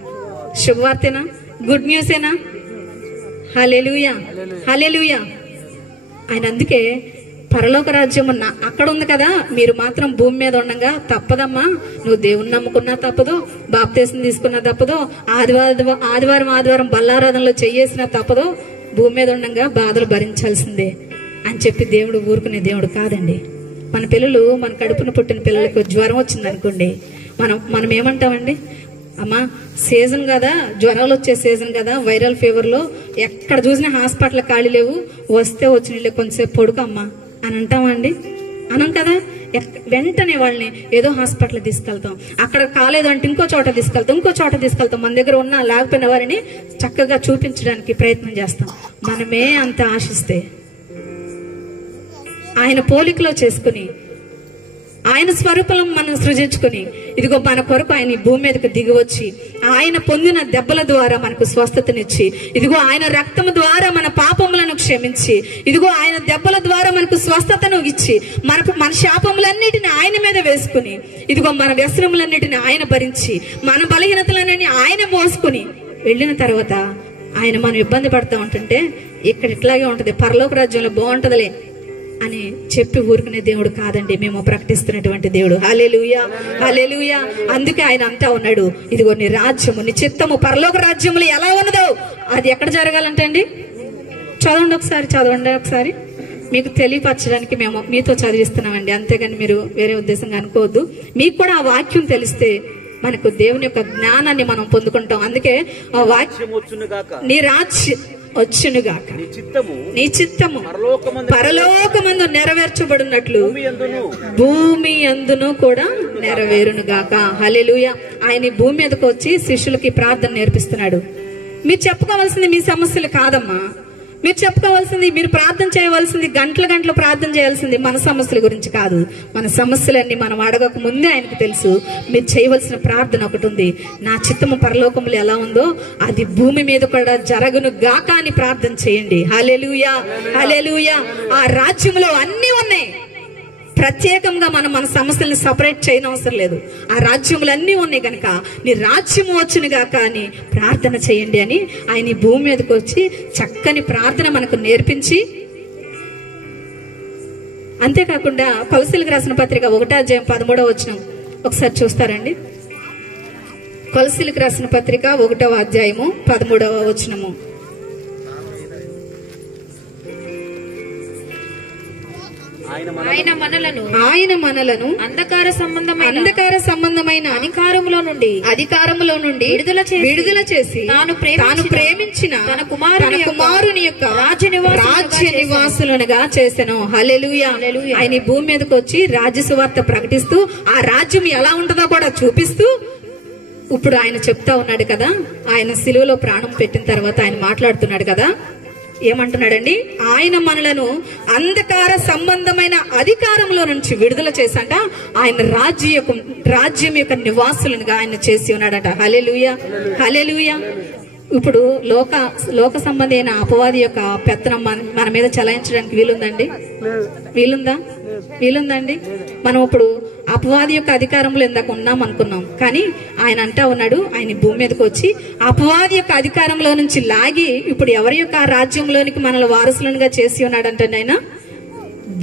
శుభవార్తేనా? గుడ్ న్యూసేనా? హల్లెలూయా, హల్లెలూయా. ఆయన అందుకే పరలోక రాజ్యం అక్కడ ఉంది కదా, మీరు మాత్రం భూమి మీద ఉండగా తప్పదమ్మా, నువ్వు దేవుని నమ్ముకున్నా తప్పదు, బాప్తీసం తీసుకున్నా తప్పదు, ఆదివారం బల్లారాధనలో చెయ్యేసినా తప్పదు, భూమి మీద ఉండగా బాధలు భరించాల్సిందే అని చెప్పి దేవుడు ఊరుకునే దేవుడు కాదండి. మన పిల్లలు, మన కడుపున పుట్టిన పిల్లలకు జ్వరం వచ్చింది అనుకోండి, మనం ఏమంటామండి? అమ్మా సీజన్ కదా, జ్వరాలు వచ్చే సీజన్ కదా, వైరల్ ఫీవర్లో ఎక్కడ చూసినా హాస్పిటల్ ఖాళీ లేవు, వస్తే వచ్చిన కొంచెంసేపు పొడుకు అమ్మా అని అంటామండి? అనం కదా. వెంటనే వాళ్ళని ఏదో హాస్పిటల్ తీసుకెళ్తాం, అక్కడ కాలేదు అంటే ఇంకో చోట తీసుకెళ్తాం, మన దగ్గర ఉన్న లేకపోయిన వారిని చక్కగా చూపించడానికి ప్రయత్నం చేస్తాం. మనమే అంత ఆశిస్తే ఆయన పోలికలో చేసుకుని ఆయన స్వరూపం మనం సృజించుకుని ఇదిగో మన కొరకు ఆయన ఈ భూమి మీదకి దిగి వచ్చి ఆయన పొందిన దెబ్బల ద్వారా మనకు స్వస్థతనిచ్చి, ఇదిగో ఆయన రక్తము ద్వారా మన పాపములను క్షమించి, ఇదిగో ఆయన దెబ్బల ద్వారా మనకు స్వస్థతను ఇచ్చి మన శాపములన్నిటిని ఆయన మీద వేసుకుని, ఇదిగో మన వ్యసనములన్నిటిని ఆయన భరించి మన బలహీనతలన్నీ ఆయన మోసుకుని వెళ్ళిన తర్వాత ఆయన మనం ఇబ్బంది పడతా ఉంటుంటే ఇక్కడ ఇట్లాగే ఉంటది, పరలోక రాజ్యంలో బాగుంటదిలే అని చెప్పి ఊరుకునే దేవుడు కాదండి మేము ప్రకటిస్తున్నటువంటి దేవుడు. హల్లెలూయా, హల్లెలూయా. అందుకే ఆయన అంటా ఉన్నాడు, ఇదిగో నీ రాజ్యము, నీ చిత్తము పరలోక రాజ్యములు ఎలా ఉన్నదో అది ఎక్కడ జరగాలంటే అండి, చదవండి ఒకసారి మీకు తెలియపరచడానికి మేము మీతో చదివిస్తున్నామండి, అంతేగాని మీరు వేరే ఉద్దేశంగా అనుకోవద్దు. మీకు కూడా ఆ వాక్యం తెలిస్తే మనకు దేవుని యొక్క జ్ఞానాన్ని మనం పొందుకుంటాం. అందుకే ఆ వాక్యం నీ రాజ్యం వచ్చునుగాక, నీ చిత్తము పరలోకమందు నెరవేర్చబడినట్లు భూమి అందును కూడా నెరవేరునుగాక. హల్లెలూయా. ఆయన భూమి మీదకి వచ్చి శిష్యులకి ప్రార్థన నేర్పిస్తున్నాడు. మీరు చెప్పుకోవాల్సింది మీ సమస్యలు కాదమ్మా, మీరు చెప్పుకోవాల్సింది, మీరు ప్రార్థన చేయవలసింది, గంటలు ప్రార్థన చేయాల్సింది మన సమస్యల గురించి కాదు. మన సమస్యలన్నీ మనం అడగక ముందే ఆయనకు తెలుసు. మీరు చేయవలసిన ప్రార్థన ఒకటి ఉంది, నా చిత్తము పరలోకములు ఎలా ఉందో అది భూమి మీద కూడా జరగును గాక అని ప్రార్థన చేయండి. హల్లెలూయా, హల్లెలూయా. ఆ రాజ్యంలో అన్ని ఉన్నాయి, ప్రత్యేకంగా మనం మన సమస్యల్ని సపరేట్ చేయనవసరం లేదు. ఆ రాజ్యములన్నీ ఉన్నాయి కనుక నీ రాజ్యము వచ్చును గాక అని ప్రార్థన చేయండి అని ఆయన ఈ భూమి మీదకి వచ్చి చక్కని ప్రార్థన మనకు నేర్పించి, అంతేకాకుండా కొలసీలకు రాసిన పత్రిక 1వ అధ్యాయం 13వ వచనం ఒకసారి చూస్తారండి. కొలసీలకు రాసిన పత్రిక 1వ అధ్యాయము 13వ వచనము. ఆయన మనలను అంధకార సంబంధమైన అధికారములో నుండి విడుదల చేసి తాను ప్రేమించిన తన కుమారుని యొక్క రాజ్య నివాసులుగా చేసెను. హల్లెలూయా. ఆయన ఈ భూమి మీదకి వచ్చి రాజ్య సువార్త ప్రకటిస్తూ ఆ రాజ్యం ఎలా ఉంటుందో కూడా చూపిస్తూ ఇప్పుడు ఆయన చెప్తా ఉన్నాడు కదా, ఆయన సిలువలో ప్రాణం పెట్టిన తర్వాత ఆయన మాట్లాడుతున్నాడు కదా, ఏమంటున్నాడండి? ఆయన మనలను అంధకార సంబంధమైన అధికారంలో నుంచి విడుదల చేసంట ఆయన రాజ్యం యొక్క నివాసులుగా ఆయన చేసి ఉన్నాడట. హల్లెలూయా, హల్లెలూయా. ఇప్పుడు లోక సంబంధి అయిన అపవాది యొక్క పెత్తనం మన మీద చలాయించడానికి వీలుందండి? వీలుందండి? మనం ఇప్పుడు అపవాది యొక్క అధికారంలో ఇందాక ఉన్నాం అనుకున్నాం, కానీ ఆయన అంటా ఉన్నాడు, ఆయన భూమి మీదకి వచ్చి అపవాది యొక్క అధికారంలో నుంచి లాగి ఇప్పుడు ఎవరి యొక్క రాజ్యంలోనికి మనల్ని వారసులుగా చేసి ఉన్నాడంటే ఆయన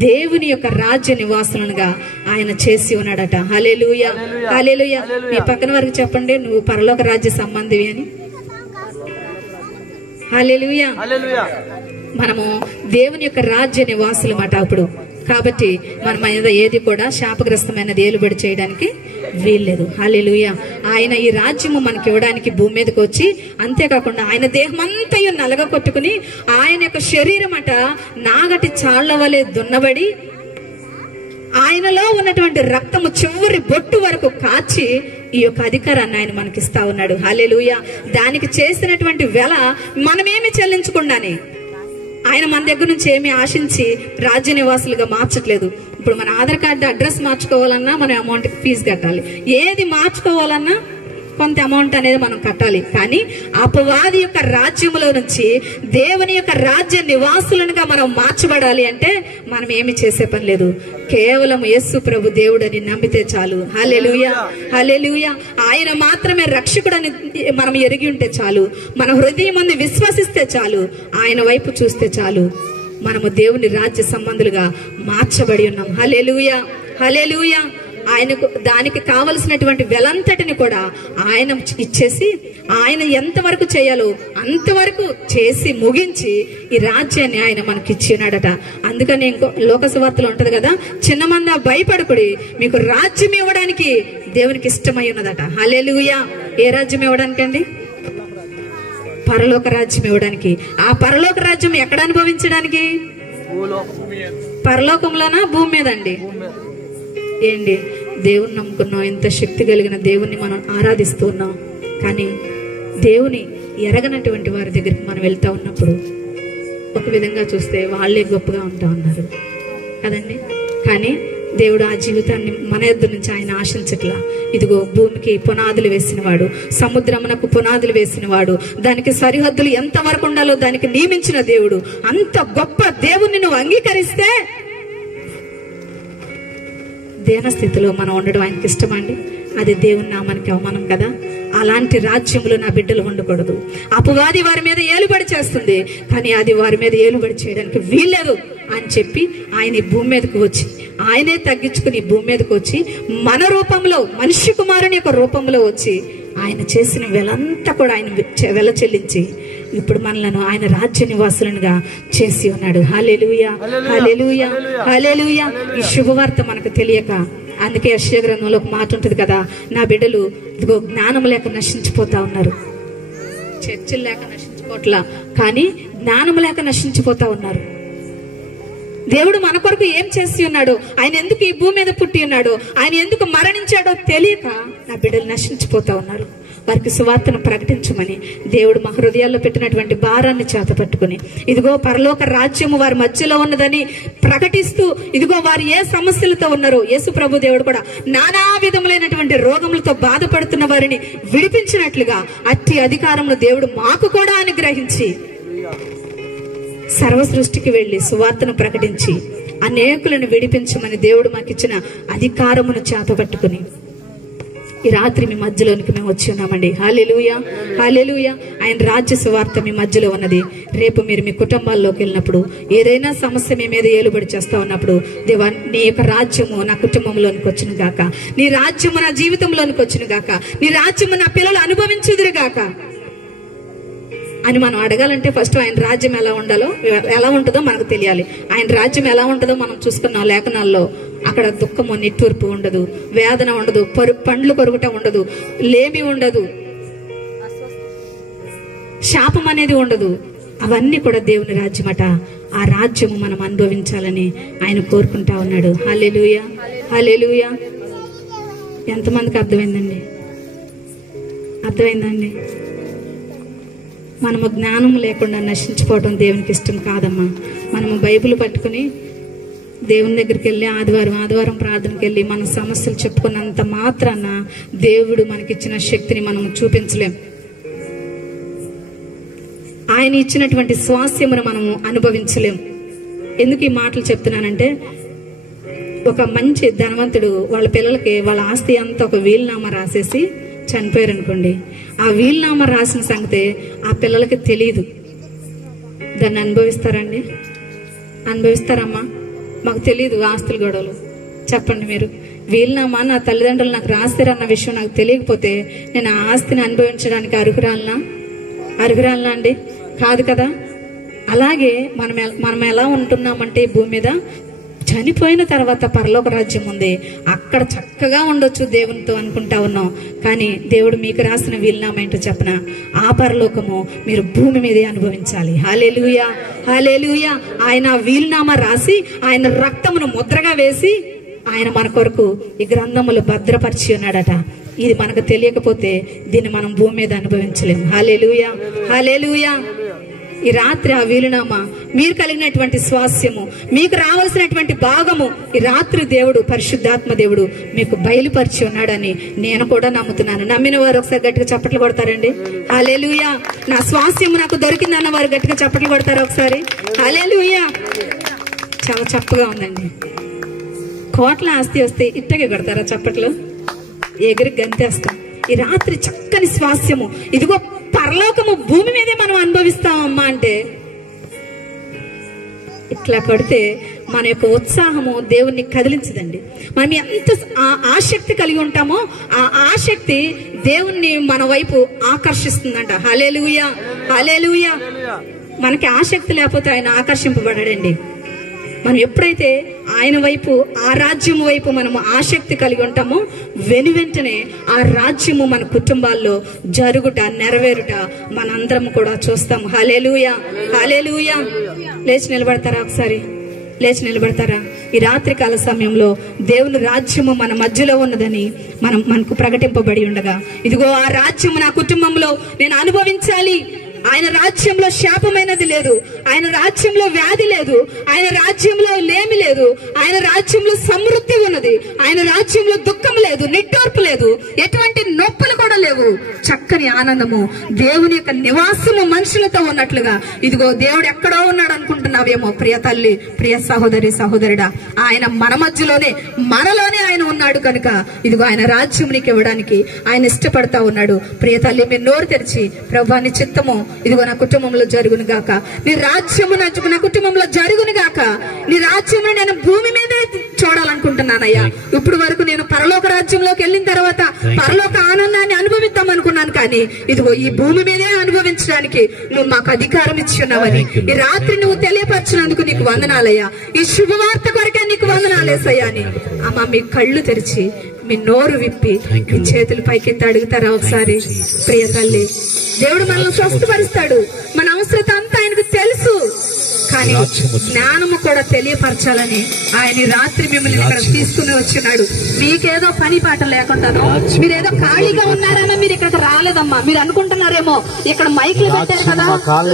దేవుని యొక్క రాజ్య నివాసులుగా ఆయన చేసి ఉన్నాడట. హల్లెలూయా, హల్లెలూయా. మీ పక్కన వారికి చెప్పండి, నువ్వు పరలోక రాజ్య సంబంధివి అని. హల్లెలూయా. మనము దేవుని యొక్క రాజ్య నివాసులమాట అప్పుడు. కాబట్టి మన మీద ఏది కూడా శాపగ్రస్తమైనది ఏలుబడి చేయడానికి వీల్లేదు. హల్లెలూయా. ఆయన ఈ రాజ్యము మనకి ఇవ్వడానికి భూమి మీదకి వచ్చి, అంతేకాకుండా ఆయన దేహమంతయు నలగ కొట్టుకుని ఆయన యొక్క శరీరం అట నాగటి చాళ్ల వలె దున్నబడి ఆయనలో ఉన్నటువంటి రక్తము చివరి బొట్టు వరకు కాచి ఈ యొక్క అధికారాన్ని ఆయన మనకిస్తా ఉన్నాడు. హల్లెలూయా. దానికి చేసినటువంటి వెల మనమేమి చెల్లించకుండానే ఆయన మన దగ్గర నుంచి ఏమి ఆశించి రాజ్య నివాసులుగా మార్చట్లేదు. ఇప్పుడు మన ఆధార్ కార్డు అడ్రస్ మార్చుకోవాలన్నా మనం అమౌంట్ ఫీజు కట్టాలి, ఏది మార్చుకోవాలన్నా కొంత అమౌంట్ అనేది మనం కట్టాలి. కానీ అపవాది యొక్క రాజ్యములో నుంచి దేవుని యొక్క రాజ్య నివాసులుగా మనం మార్చబడాలి అంటే మనం ఏమి చేసే పని లేదు, కేవలం యేసు ప్రభు దేవుడని నమ్మితే చాలు. హల్లెలూయా, హల్లెలూయా. ఆయన మాత్రమే రక్షకుడని మనం ఎరిగి ఉంటే చాలు, మన హృదయం ముందు విశ్వసిస్తే చాలు, ఆయన వైపు చూస్తే చాలు, మనము దేవుని రాజ్య సంబంధులుగా మార్చబడి ఉన్నాం. హల్లెలూయా, హల్లెలూయా. ఆయనకు దానికి కావలసినటువంటి వెలంతటిని కూడా ఆయన ఇచ్చేసి ఆయన ఎంతవరకు చేయాలో అంతవరకు చేసి ముగించి ఈ రాజ్యాన్ని ఆయన మనకి ఇచ్చినాడట. అందుకని ఇంకో లోక సువార్తలో ఉంటది కదా, చిన్నమంద భయపడకుడి, మీకు రాజ్యం ఇవ్వడానికి దేవునికి ఇష్టమై ఉన్నదట. హల్లెలూయా. ఏ రాజ్యం ఇవ్వడానికండి? పరలోక రాజ్యం ఇవ్వడానికి. ఆ పరలోక రాజ్యం ఎక్కడ అనుభవించడానికి? పరలోకంలోనా భూమి మీద అండి? ఏంటి, దేవుని నమ్ముకున్నాం, ఎంత శక్తి కలిగిన దేవుణ్ణి మనం ఆరాధిస్తూ ఉన్నాం, కానీ దేవుని ఎరగనటువంటి వారి దగ్గరికి మనం వెళ్తా ఉన్నప్పుడు ఒక విధంగా చూస్తే వాళ్ళే గొప్పగా ఉంటా ఉన్నారు కదండి. కానీ దేవుడు ఆ జీవితాన్ని మన ఎదురు నుంచి ఆయన ఆశించట్లా. ఇదిగో భూమికి పునాదులు వేసినవాడు, సముద్రమునకు పునాదులు వేసినవాడు, దానికి సరిహద్దులు ఎంత వరకు ఉండాలో దానికి నియమించిన దేవుడు. అంత గొప్ప దేవుణ్ణి నువ్వు అంగీకరిస్తే దేన స్థితిలో మనం ఉండడం ఆయనకి ఇష్టమండి. అది దేవుని నామానికి అవమానం కదా. అలాంటి రాజ్యంలో నా బిడ్డలు ఉండకూడదు. అపవాది వారి మీద ఏలుబడి చేస్తుంది, కానీ అది వారి మీద ఏలుబడి చేయడానికి వీల్లేదు అని చెప్పి ఆయన ఈ భూమి మీదకి వచ్చి ఆయనే తగ్గించుకుని భూమి మీదకి వచ్చి మన రూపంలో, మనిషి కుమారుని యొక్క రూపంలో వచ్చి ఆయన చేసిన వెలంతా కూడా ఆయన వెల చెల్లించి ఇప్పుడు మనలను ఆయన రాజ్య నివాసులుగా చేసి ఉన్నాడు. హల్లెలూయా, హల్లెలూయా, హల్లెలూయా. ఈ శుభవార్త మనకు తెలియక, అందుకే యెషయా గ్రంథంలో ఒక మాట ఉంటుంది కదా, నా బిడ్డలు ఇదిగో జ్ఞానం లేక నశించిపోతా ఉన్నారు. చర్చలు లేక నశించిపోట్లా, కానీ జ్ఞానం లేక నశించిపోతా ఉన్నారు. దేవుడు మన కొరకు ఏం చేసి ఉన్నాడో, ఆయన ఎందుకు ఈ భూమి మీద పుట్టి ఉన్నాడో, ఆయన ఎందుకు మరణించాడో తెలియక నా బిడ్డలు నశించిపోతా ఉన్నారు. వారికి సువార్తను ప్రకటించమని దేవుడు మా హృదయాల్లో పెట్టినటువంటి భారాన్ని చేత పట్టుకుని, ఇదిగో పరలోక రాజ్యము వారి మధ్యలో ఉన్నదని ప్రకటిస్తూ, ఇదిగో వారు ఏ సమస్యలతో ఉన్నారో, యేసు ప్రభు దేవుడు కూడా నానా విధములైనటువంటి రోగములతో బాధపడుతున్న వారిని విడిపించినట్లుగా అట్టి అధికారమును దేవుడు మాకు కూడా అనుగ్రహించి సర్వ సృష్టికి వెళ్లి సువార్తను ప్రకటించి అనేకులను విడిపించమని దేవుడు మాకు ఇచ్చిన అధికారమును చేతపట్టుకుని ఈ రాత్రి మీ మధ్యలోనికి మేము వచ్చి ఉన్నామండి. హల్లెలూయా, హల్లెలూయా. ఆయన రాజ్య సువార్త మీ మధ్యలో ఉన్నది. రేపు మీరు మీ కుటుంబాల్లోకి వెళ్ళినప్పుడు ఏదైనా సమస్య మీ మీద ఏలుబడి చేస్తా ఉన్నప్పుడు, దేవా నీ యొక్క రాజ్యము నా కుటుంబంలోనికి వచ్చిన గాక, నీ రాజ్యము నా జీవితంలోనికి వచ్చిన గాక, నీ రాజ్యము నా పిల్లలు అనుభవించుదురు గాక అని మనం అడగాలంటే ఫస్ట్ ఆయన రాజ్యం ఎలా ఉంటుందో మనకు తెలియాలి. ఆయన రాజ్యం ఎలా ఉంటుందో మనం చూసుకున్నాం లేఖనాల్లో. అక్కడ దుఃఖము, నిట్టూర్పు ఉండదు, వేదన ఉండదు, పండ్లు కొరుకుట ఉండదు, లేమి ఉండదు, శాపం అనేది ఉండదు. అవన్నీ కూడా దేవుని రాజ్యమట. ఆ రాజ్యము మనం అనుభవించాలని ఆయన కోరుకుంటా ఉన్నాడు. హల్లెలూయా, హల్లెలూయా. ఎంతమందికి అర్థమైందండి? అర్థమైందండి? మనము జ్ఞానం లేకుండా నశించిపోవడం దేవునికి ఇష్టం కాదమ్మా. మనము బైబిల్ పట్టుకుని దేవుని దగ్గరికి వెళ్ళి ఆదివారం ప్రార్థనకి వెళ్ళి మన సమస్యలు చెప్పుకున్నంత మాత్రాన దేవుడు మనకిచ్చిన శక్తిని మనం చూపించలేం. ఆయన ఇచ్చినటువంటి స్వాస్థ్యమును మనము అనుభవించలేం. ఎందుకు ఈ మాటలు చెప్తున్నానంటే, ఒక మంచి ధనవంతుడు వాళ్ళ పిల్లలకి వాళ్ళ ఆస్తి అంతా ఒక వీలునామా రాసేసి చనిపోయారు అనుకోండి, ఆ వీలునామా రాసిన సంగతి ఆ పిల్లలకి తెలియదు. దాన్ని అనుభవిస్తారండి? అనుభవిస్తారమ్మా? మాకు తెలియదు ఆస్తుల గొడవలు. చెప్పండి మీరు, వీలునామా నా తల్లిదండ్రులు నాకు రాస్తారన్న విషయం నాకు తెలియకపోతే నేను ఆ ఆస్తిని అనుభవించడానికి అర్హురాలనా అండి? కాదు కదా. అలాగే మనం ఎలా ఉంటున్నామంటే ఈ భూమి మీద, చనిపోయిన తర్వాత పరలోక రాజ్యం ఉంది, అక్కడ చక్కగా ఉండొచ్చు దేవునితో అనుకుంటా ఉన్నాం. కానీ దేవుడు మీకు రాసిన వీలునామా ఏంటో చెప్పనా? ఆ పరలోకము మీరు భూమి మీదే అనుభవించాలి. హల్లెలూయా, హల్లెలూయా. ఆయన వీలునామా రాసి ఆయన రక్తమును ముద్రగా వేసి ఆయన మన కొరకు ఈ గ్రంథములు భద్రపరిచి ఉన్నాడట. ఇది మనకు తెలియకపోతే దీన్ని మనం భూమి మీద అనుభవించలేము. హల్లెలూయా, హల్లెలూయా. ఈ రాత్రి ఆ వీలునామా, మీరు కలిగినటువంటి స్వాస్యము, మీకు రావాల్సినటువంటి భాగము ఈ రాత్రి దేవుడు, పరిశుద్ధాత్మ దేవుడు మీకు బయలుపరిచి ఉన్నాడని నేను కూడా నమ్ముతున్నాను. నమ్మిన వారు ఒకసారి గట్టిగా చప్పట్లు కొడతారండి. హల్లెలూయా. నా స్వాస్యము నాకు దొరికిందన్న వారు గట్టిగా చప్పట్లు కొడతారు ఒకసారి. హల్లెలూయా. చాలా చప్పగా ఉందండి. కోట్ల ఆస్తి వస్తే ఇట్టగే కొడతారా చప్పట్లు? ఎగిరి గంతేస్తాం. ఈ రాత్రి చక్కని స్వాస్యము, ఇదిగో పరలోకము భూమి మీదే మనం అనుభవిస్తామమ్మా అంటే ఇట్లా కొడితే మన యొక్క ఉత్సాహము దేవుణ్ణి కదిలించదండి. మనం ఎంత ఆసక్తి కలిగి ఉంటామో ఆ ఆసక్తి దేవుణ్ణి మన వైపు ఆకర్షిస్తుందంట. హల్లెలూయా, హల్లెలూయా. మనకి ఆసక్తి లేకపోతే ఆయన ఆకర్షింపబడడండి. మనం ఎప్పుడైతే ఆయన వైపు, ఆ రాజ్యం వైపు మనము ఆసక్తి కలిగి ఉంటామో వెనువెంటనే ఆ రాజ్యము మన కుటుంబాల్లో జరుగుట, నెరవేరుట మనందరం కూడా చూస్తాము. హల్లెలూయా, హల్లెలూయా. లేచి నిలబడతారా ఒకసారి? లేచి నిలబడతారా? ఈ రాత్రి కాల సమయంలో దేవుని రాజ్యము మన మధ్యలో ఉన్నదని మనకు ప్రకటింపబడి ఉండగా, ఇదిగో ఆ రాజ్యము నా కుటుంబంలో నేను అనుభవించాలి. ఆయన రాజ్యంలో శాపమైనది లేదు, ఆయన రాజ్యంలో వ్యాధి లేదు, ఆయన రాజ్యంలో లేమి లేదు, ఆయన రాజ్యంలో సమృద్ధి ఉన్నది, ఆయన రాజ్యంలో దుఃఖం లేదు, నిట్టూర్పు లేదు, ఎటువంటి నొప్పులు కూడా లేవు. చక్కని ఆనందము, దేవుని యొక్క నివాసము మనుషులతో ఉన్నట్లుగా. ఇదిగో దేవుడు ఎక్కడో ఉన్నాడు అనుకుంటున్నావేమో ప్రియ తల్లి, ప్రియ సహోదరి, సహోదరుడా, ఆయన మన మధ్యలోనే, మనలోనే ఆయన ఉన్నాడు కనుక ఇదిగో ఆయన రాజ్యం నీకు ఇవ్వడానికి ఆయన ఇష్టపడతా ఉన్నాడు. ప్రియ తల్లి, మీరు నోరు తెరిచి, ప్రభువా నీ చిత్తము ఇదిగో నా కుటుంబంలో జరుగును గాక, నీ రాజ్యము నా కుటుంబంలో జరుగును గాక, నీ రాజ్యము నేను భూమి మీదే చూడాలనుకుంటున్నానయ్యా. ఇప్పుడు వరకు నేను పరలోక రాజ్యంలోకి వెళ్ళిన తర్వాత పరలోక ఆనందాన్ని అనుభవిద్దాం అనుకున్నాను, కానీ ఇదిగో ఈ భూమి మీదే అనుభవించడానికి నువ్వు మాకు అధికారం ఇచ్చి ఉన్నావని ఈ రాత్రి నువ్వు తెలియపరిచినందుకు నీకు వందనాలయ్యా. ఈ శుభవార్త కొరకే నీకు వందనాలేసయ్యా అని అమ్మ మీ కళ్ళు తెరిచి, మీ నోరు విప్పి, మీ చేతులు పైకెత్తి అడుగుతారా ఒకసారి? ప్రియ తల్లి, దేవుడు మనల్ని స్వస్థపరుస్తాడు. మన అవసరత అంతా ఆయనకు తెలుసు, కానీ జ్ఞానము కూడా తెలియపరచాలని ఆయన రాత్రి మిమ్మల్ని ఇక్కడ తీసుకుని వచ్చినాడు. మీకేదో పని పాట లేకుండానో, మీరేదో ఖాళీగా ఉన్నారన్నా మీరు ఇక్కడికి రాలేదమ్మా. మీరు అనుకుంటున్నారేమో ఇక్కడ మైక్లు పెట్టారు కదా,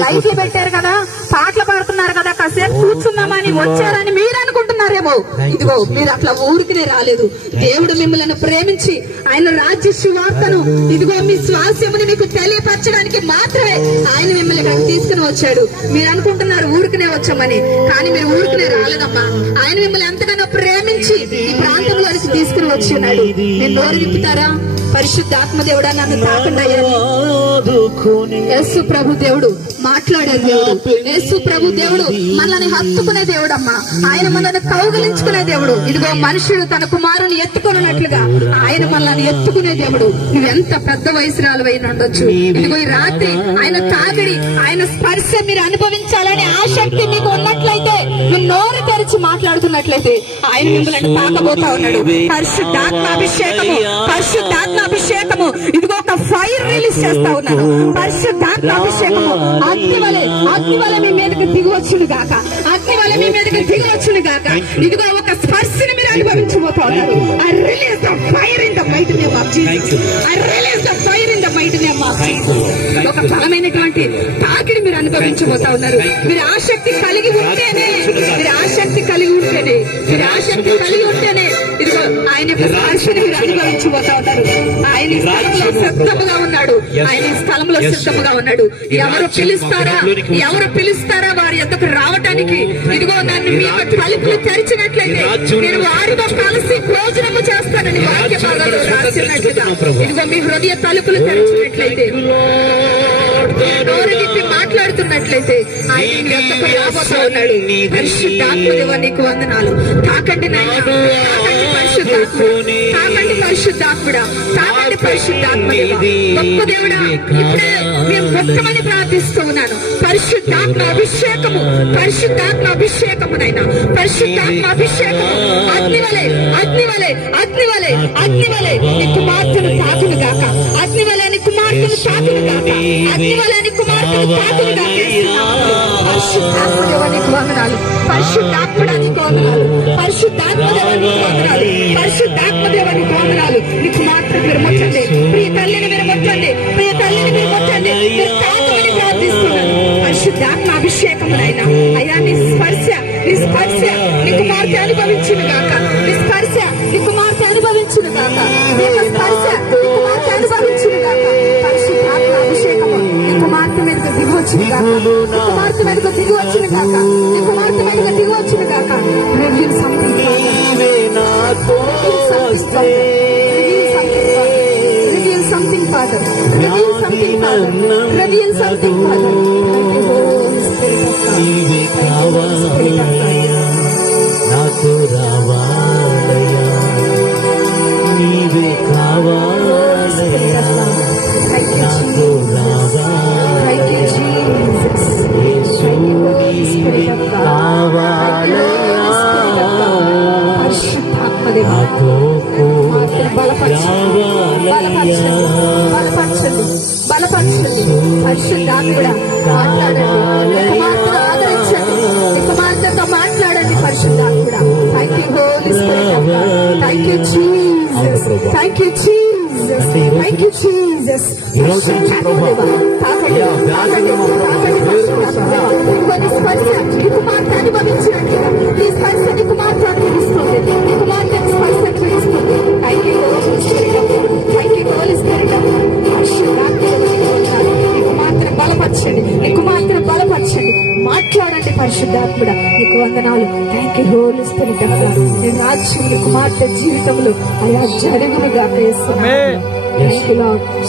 లైట్లు పెట్టారు కదా, పాటలు పాడుతున్నారు కదా, కాసేపు కూర్చున్నామని వచ్చారని మీరు అనుకుంటున్నారేమో. ఇదిగో మీరు అట్లా ఊరికినే రాలేదు. దేవుడు మిమ్మల్ని ప్రేమించి ఆయన రాజ్య సువార్తను ఇదిగో మీ స్వాస్యముని మీకు తెలియపరచడానికి మాత్రమే ఆయన మిమ్మల్ని ఇక్కడ తీసుకుని వచ్చాడు. మీరు అనుకుంటున్నారు ఊరికినే వచ్చామని, కానీ మీరు ఊరికినే రాలేదమ్మా. ఆయన మిమ్మల్ని ఎంతగానో ప్రేమించి ఈ ప్రాంతంలోనికి తీసుకుని వచ్చి ఉన్నాడు. నేను నోరు విప్పుతారా? పరిశుద్ధాత్మ దేవుడా నన్ను తాకండి అయ్యా. యేసు ప్రభు దేవుడు మాట్లాడే దేవుడు, యేసు ప్రభు దేవుడు మనల్ని హత్తుకునే దేవుడమ్మా. ఆయన మనల్ని కౌగిలించుకునే దేవుడు. ఇదిగో మనుషుడు తన కుమారుని ఎత్తుకున్నట్లుగా ఆయన మనల్ని ఎత్తుకునే దేవుడు. నువ్వెంత పెద్ద వయసురాలు అయిన ఉండొచ్చు, ఇదిగో ఈ రాత్రి ఆయన తాకిడి, ఆయన స్పర్శ మీరు అనుభవించాలనే ఆసక్తి మీకు ఉన్నట్లయితే, మీరు నోరు తెరిచి మాట్లాడుతున్నట్లయితే ఆయన మిమ్మల్ని తాకబోతా ఉన్నాడు. పరిశుద్ధాత్మ అభిషేకము, పరిశుద్ధాత్మ అభిషేకము, ఇదిగో ఒక ఫైర్ రిలీజ్ చేస్తా ఉన్నాను. పరిశుద్ధాత్మ అభిషేకము అగ్ని వలె మీ మీదకి దిగవచ్చును గాక, అగ్ని వలె మీ మీదకి దిగవచ్చును గాక. ఇదిగో ఒక స్పర్శని మీరు అనుభవించబోతా ఉన్నారు. I release the fire in the mighty name of Jesus. I release the fire in the mighty name of Jesus. ఒక బలమైనటువంటి తాకిడి మీరు అనుభవించబోతా ఉన్నారు. మీరు ఆసక్తి కలిగి ఉంటేనే, మీరు ఆసక్తి కలిగి ఉంటేనే, మీరు ఆసక్తి కలిగి ఉంటేనే ఇదిగో ఆయన యొక్క స్పర్శని మీరు అనుభవించబోతా ఉన్నారు. ఆయన ఈ స్థలంలో సిద్ధముగా ఉన్నాడు. ఆయన ఈ స్థలంలో సిద్ధముగా ఉన్నాడు. ఎవరు పిలుస్తారా వారి యొద్దకు రావటానికి. ఇదిగో నన్ను మీ యొక్క తలుపులు తెరిచినట్లయితే నేను వారితో కలిసి భోజనము చేస్తానని వాక్య భాగాల్లో రాసినట్లుగా ఇదిగో మీ హృదయ తలుపులు తెరిచినట్లయితే, నోరు తిప్పి మాట్లాడుతున్నట్లయితే ఆయన మీ యొద్దకు రాబోతా ఉన్నాడు. పరిశుద్ధాత్మదేవా నీకు వందనాలు. తాకండి నాయన, తాకండి పరిశుద్ధాత్ముడా, తాకండి పరిశుద్ధాత్ముడా, తాకండి పరిశుద్ధాత్మదేవా. గొప్ప దేవుడా, ఇప్పుడే మేము మొత్తమని ప్రార్థిస్తూ ఉన్నాను. పరిశుద్ధాత్మ అభిషేకము, పరిశుద్ధాత్మ అభిషేకమునైనా, పరిశుద్ధాత్మ అభిషేకము అగ్నివలే, అగ్నివలే, అగ్నివలే, అగ్నివలే నీ కుమార్తెను తాకును గాక, అగ్నివలే నీ కుమార్తెను తాకును గాక, అగ్నివలే నీ కుమార్తెను తాకును గాక. పరిశుద్ధాత్మదేవా నీకు వందనాలు. పరిశుద్ధాత్ముడా నీకు వందనాలు. పరిశుద్ధాత్మదేవా నీకు వందనాలు. పరిశుద్ధాత్మదేవా నీకు వందనాలు. నీ కుమార్తెను మీరు ముట్టండి, ప్రియ తల్లిని మీరు ముట్టండి, ప్రియ తల్లిని మీరు ముట్టండి, మీరు తాకమని ప్రార్థిస్తున్నాను. పరిశుద్ధాత్మ అభిషేకమునైనా అయ్యా నీ స్పర్శ, నీ స్పర్శ నీ కుమార్తె అనుభవించును గాక, నీ స్పర్శ నీ కుమార్తె అనుభవించును గాక, నీ స్పర్శ నీ కుమార్తె అనుభవించును గాక. పరిశుద్ధాత్మ అభిషేకము నీ కుమార్తె మీదకు దిగివచ్చును గాక, నీ కుమార్తె మీదకు దిగివచ్చును గాక, నీ కుమార్తె మీదకు దిగివచ్చును గాక. Reveal something, reveal something, Father. Reveal something, Father. Reveal something, Father. నీవే కావాలయ్యా, నాకు రావాలయ్యా, నీవే కావాలయ్యా, నాకు రావాలయ్యా, యేసు నీవే కావాలయ్యా, నాతో రావాలయ్యా. బలపరచండి పరిశుద్ధాత్ముడా, మాట్లాడండి, కుమార్తెను ఆదరించండి, కుమార్తెతో మాట్లాడండి పరిశుద్ధాత్ముడా. Thank you Holi Spirit, thank you Jesus, thank you Jesus, thank you Jesus. పరిశుద్ధాత్మదేవా తాకండి, తాకండి, తాకండి పరిశుద్ధాత్మదేవా. ఇంకొన్ని స్పర్శ నీ కుమార్తె అనుభవించినట్లుగా నీ స్పర్శ నీ కుమార్తె అనుభవిస్తుంది, నీ కుమార్తె స్పర్శ అనుభవిస్తుంది. Thank you Holi Spirit, thank you Holi spirit. నీ కుమార్తెను బలపరచండి, నీ కుమార్తెను బలపరచండి, మాట్లాడండి పరిశుద్ధాత్ముడా నీకు వందనాలు. Thank you Holi spirit. నీ రాజ్యం నీ కుమార్తె జీవితంలో అలా జరుగునుగా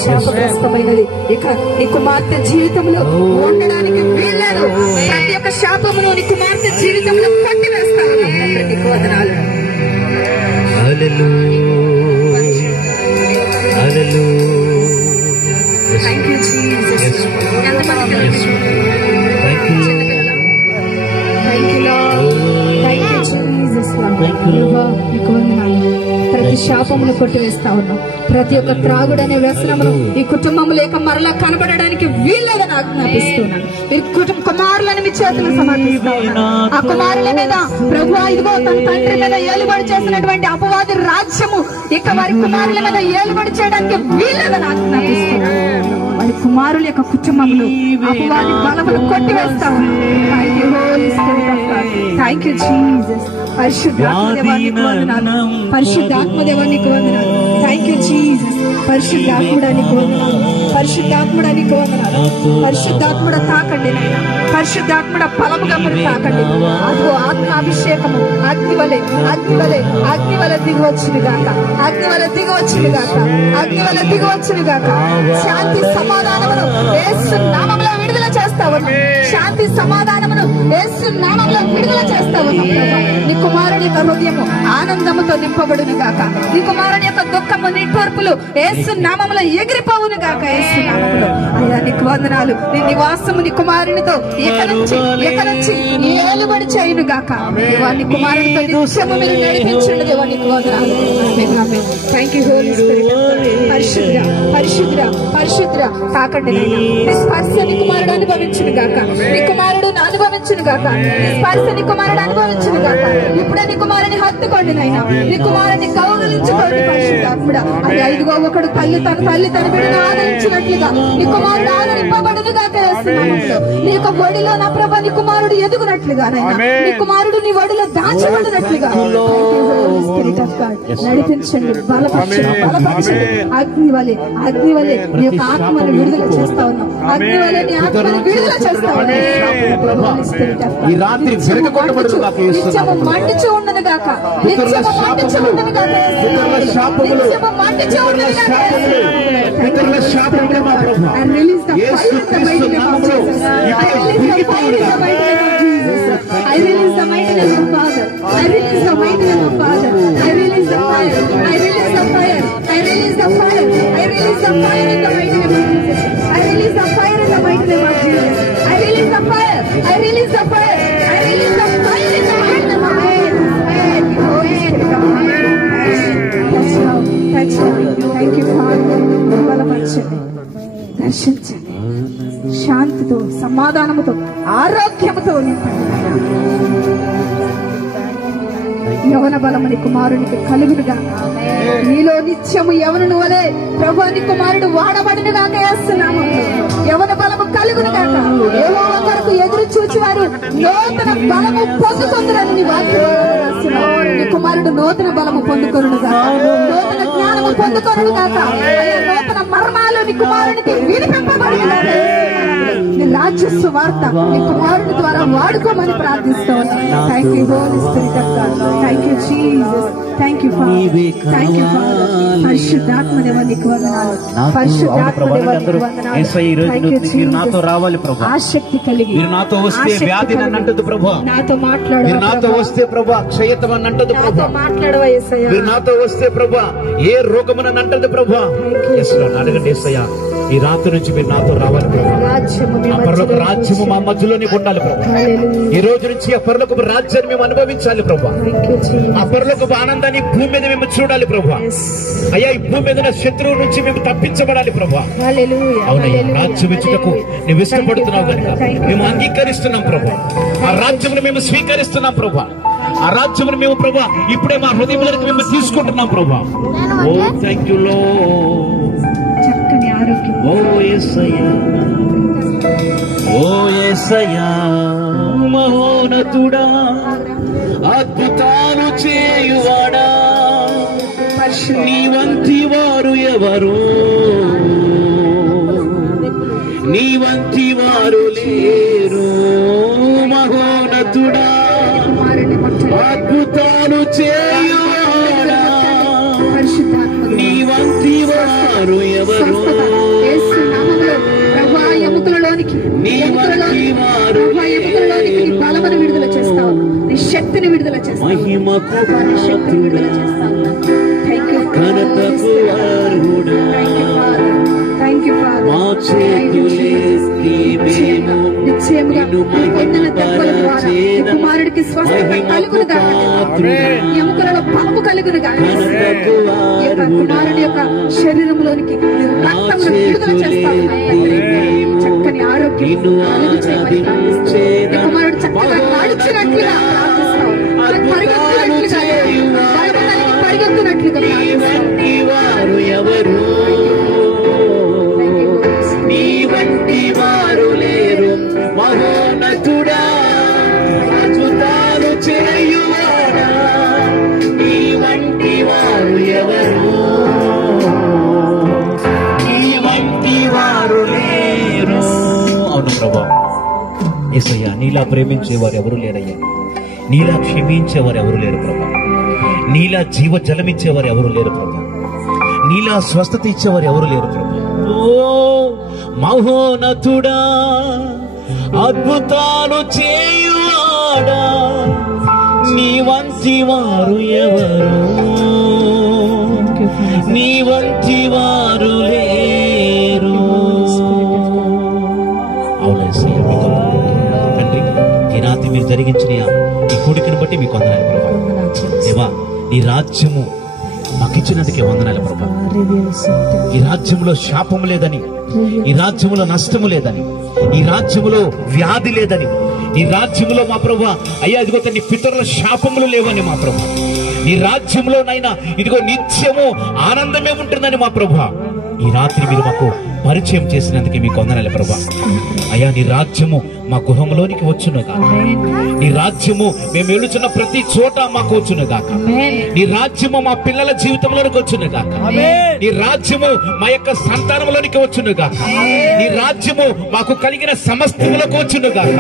శాపగ్రస్తమైనది ఇక నీ కుమార్తె జీవితంలో ఉండడానికి వీల్లేదు. ప్రతి ఒక్క శాపమును నీ కుమార్తె జీవితంలో కట్టివేస్తాను. నీకు వందనాలు. Thank you, Jesus. Thank you, Lord. Thank you, Jesus. నీకు వందనాలు. ప్రతి శాపమును కొట్టివేస్తా ఉన్నాం. ప్రతి ఒక్క త్రాగుడనే వ్యసనమును ఈ కుటుంబం లేక మరలా కనబడడానికి వీల్లేదని ఆజ్ఞాపిస్తున్నాను. మీరు కుమారులను మీ చేతులు సమర్పిస్తా ఉన్నారు. ఆ కుమారుల మీద ప్రభువా ఇదిగో తన తండ్రి మీద ఏలుబడి చేసినటువంటి అపవాది రాజ్యము ఇక వారి కుమారుల మీద ఏలుబడి చేయడానికి వీల్లేదని ఆజ్ఞాపిస్తున్నాను. వారి కుమారుల యొక్క కుటుంబంలో అపవాది బలమును కొట్టివేస్తా ఉన్నారు. Thank you Jesus. పరిశుద్ధాత్మదేవానికి వందనాలు, పరిశుద్ధాత్మదేవానికి వందనాలు. Thank you Jesus. పరిశుద్ధాత్ముడానికి వందనాలు, పరిశుద్ధాత్ముడానికి వందనాలు. పరిశుద్ధాత్ముడ తాకండి నాయన, పరిశుద్ధాత్ముడ బలముగా మీరు తాకండి. అదిగో ఆత్మాభిషేకము అగ్నివలే, అగ్నివలే, అగ్నివలే దిగివచ్చును గాక, అగ్నివలే దిగివచ్చును గాక, అగ్నివలే దిగివచ్చును గాక. శాంతి సమాధానమును యేసు నామములో విడుదల చేస్తా ఉన్నాం. శాంతి సమాధానమును యేసు నామములో విడుదల చేస్తా ఉన్నాం. నీ కుమారుని యొక్క హృదయము ఆనందముతో నింపబడును గాక, నీ కుమారుని యొక్క దుఃఖము నిట్టూర్పులు యేసు నామములో ఎగిరిపోవును గాక. యేసు నామములో అయ్యా నీకు వందనాలు. నీ నివాసము నీ కుమారునితో ఇక నుంచి ఏలుబడి చేయును గాక. దేవాన్ని కుమారుడితో నిత్యము మీరు నడిపించండి. దేవానికి వందనాలు. Thank you Holi spirit. పరిశుద్ధ పరిశుద్ధ పరిశుద్ధ తాకండి నైనా. నీ స్పర్శ నీ కుమారుడు అనుభవించును గాక. నీ కుమారుడు అనుభవించును గాక. నీ స్పర్శ నీ కుమారుడు అనుభవించును గాక. ఇప్పుడే నీ కుమారుని హత్తుకోండి నైనా. నీ కుమారుని కౌగిలించుకోండి పరిశుద్ధాత్ముడా. అది ఐదుగో ఒకడు తల్లి తన బిడ్డను ఆదరించినట్లుగా నీ కుమారుడు ఆదరింపబడును గాక. నీ యొక్క ఒడిలో నా ప్రభ నీ కుమారుడు ఎదుగునట్లుగా నైనా. నీ కుమారుడు నీ ఒడిలో దాచబడినట్లుగా నడిపించండి. బలపరచండి. అగ్ని వలె నీ యొక్క ఆత్మను విడుదల చేస్తా ఉన్నాం. అగ్ని వలె నీ ఆత్మను విడుదల చేస్తా ఉన్నాం. నిత్యము మండిచి ఉండను గాక. నిత్యము మండిచి ఉండను గాక. నిత్యము మండిచి ఉండను గాక. I release the fire in the mighty name of Jesus. I release the fire in the mighty name of Jesus. I release the mighty name of Father. I release the mighty name of Father. I release the fire. I release the fire. I release the fire. I release the fire in the mighty name of Jesus. I release the fire in the mighty name of Jesus. I release the fire. I release the fire. I release the fire in the mighty name of Jesus. Touch now. Thank you, Father. బలపరచండి, దర్శించండి. శాంతితో, సమాధానముతో, ఆరోగ్యముతో నింపండి. యవన బలమని కుమారునికి కలుగునుగా. నీలో నిత్యము యవనుని వలె ప్రభు నీ కుమారుడు వాడబడిన గాక. వేస్తున్నాము యవన బలము కలుగును గాక. ఏవో ఒకరికి ఎదురు చూచివారు నూతన బలము పొందుకుందరని నీ వాక్యం వేస్తున్నావు. నీ కుమారుడు నూతన బలము పొందుకొనును గాక. నూతన జ్ఞానము పొందుకొనును గాక. నూతన మర్మాలు నీ కుమారునికి వినిపింపబడును గాక. నీ రాజ్య సువార్త నీ కుమారుడి ద్వారా వాడుకోమని ప్రార్థిస్తూ ఉన్నాను. Thank you Holi spirit of God. Thank you Jesus. Thank you Father. Thank you Father. పరిశుద్ధాత్మదేవ నీకు వందనాలు. పరిశుద్ధాత్మదేవ నీకు వందనాలు. మీరు నాతో రావాలి ప్రభు. ఆసక్తి కలిగి మీరు నాతో వస్తే వ్యాధి నన్ను అంటదు ప్రభు. నాతో మాట్లాడు. మీరు నాతో వస్తే ప్రభు క్షయతం అని అంటదు ప్రభు. మాట్లాడవా యేసయ్యా. మీరు నాతో వస్తే ప్రభు ఏ రోగమున అంటదు ప్రభు. అడగండి యేసయ్యా, ఈ రాత్రి నుంచి మీరు నాతో రావాలి ప్రభు. ఆ పరలోక రాజ్యము మా మధ్యలోనే ఉండాలి ప్రభు. ఈ రోజు నుంచి ఆ పరలోక రాజ్యాన్ని మేము అనుభవించాలి ప్రభు. ఆ పరలోక ఆనందాన్ని భూమి మీద మేము చూడాలి ప్రభు. అయ్యా, ఈ భూమి మీద శత్రువు నుంచి మేము తప్పించబడాలి ప్రభు. అవునయ్యా, రాజ్యం ఇచ్చుటకు నువ్వు ఇష్టపడుతున్నావు కనుక మేము అంగీకరిస్తున్నాం ప్రభు. ఆ రాజ్యమును మేము స్వీకరిస్తున్నాం ప్రభు. ఆ రాజ్యమును మేము ప్రభు ఇప్పుడే మా హృదయంలోకి మేము తీసుకుంటున్నాం ప్రభు. ఓ థ్యాంక్ యూ లార్డ్. చక్కని ఆరోగ్యం. ఓ యేసయ్యా, ఓ యేసయ్యా, మహోన్నతుడా, అద్భుతాలు చేయువాడా, నీ వంటి వారు ఎవరు? నీ వంటి వారు లేరు. మహోన్నతుడా, అద్భుతాలు చేయువాడా, నీ వంటి వారు ఎవరు? ఎముకలలోనికి నీ బలమును విడుదల చేస్తావు. నీ శక్తిని విడుదల చేస్తావు. నీ శక్తిని విడుదల చేస్తావు. కుమారుడికి స్వస్థత కలుగును గాక. ఎముకలలో బలము కలుగును గాక. కుమారుడి యొక్క శరీరంలోనికి రక్తమును విడుదల చేస్తావు. చక్కని ఆరోగ్యం కలుగు చేయమని ప్రార్థిస్తావు. కుమారుడు చక్కగా నడిచినట్లుగా ప్రార్థిస్తావు. పరిగెత్తునట్లుగా వారు ఎవరు? నీ వంటి వారు లేరు. మహోన్నతుడా, అద్భుతాలు చేయువాడా, నీ వంటి వారు ఎవరు? నీ వంటి వారు లేరు. అవును ప్రభా. యేసయ్యా, నీలా ప్రేమించేవారు ఎవరు లేరయ్యా. నీలా క్షమించేవారు ఎవరు లేరు ప్రభా. నీలా జీవ జలమిచ్చేవారు ఎవరు లేరు ప్రభా. నీలా స్వస్థత ఇచ్చేవారు ఎవరు లేరు ప్రభా. ఓ మహోన్నతుడా, అద్భుతాలు చేయువాడా, నీ వంటి వారు ఎవరు? నీ వంటి వారు లేరు. అవును తండ్రి, ఈ రాత్రి మీరు జరిగించిన ఈ కూడికను బట్టి మీకు వందనాలు ప్రభా. దేవా, నీ రాజ్యము మాకు ఇచ్చినందుకే వందనాలు ప్రభా. ఈ రాజ్యంలో శాపము లేదని, ఈ రాజ్యములో నష్టము లేదని, ఈ రాజ్యములో వ్యాధి లేదని, ఈ రాజ్యములో మా ప్రభా అయ్యా ఇదిగో నీ పితరుల శాపములు లేవని మా ప్రభా, నీ రాజ్యంలోనైనా ఇదిగో నిత్యము ఆనందమే ఉంటుందని మా ప్రభా ఈ రాత్రి మీరు మాకు పరిచయం చేసినందుకే మీకు వందనాలు ప్రభా. అయ్యా నీ రాజ్యము మా గృహంలోనికి వచ్చును గాక, నీ రాజ్యము మేము వెళుచున్న ప్రతి చోట మాకు వచ్చును గాక, నీ రాజ్యము మా పిల్లల జీవితంలోనికి వచ్చును గాక, నీ రాజ్యము మా యొక్క సంతానంలోనికి వచ్చును గాక, నీ రాజ్యము మాకు కలిగిన సమస్తములకు వచ్చును గాక,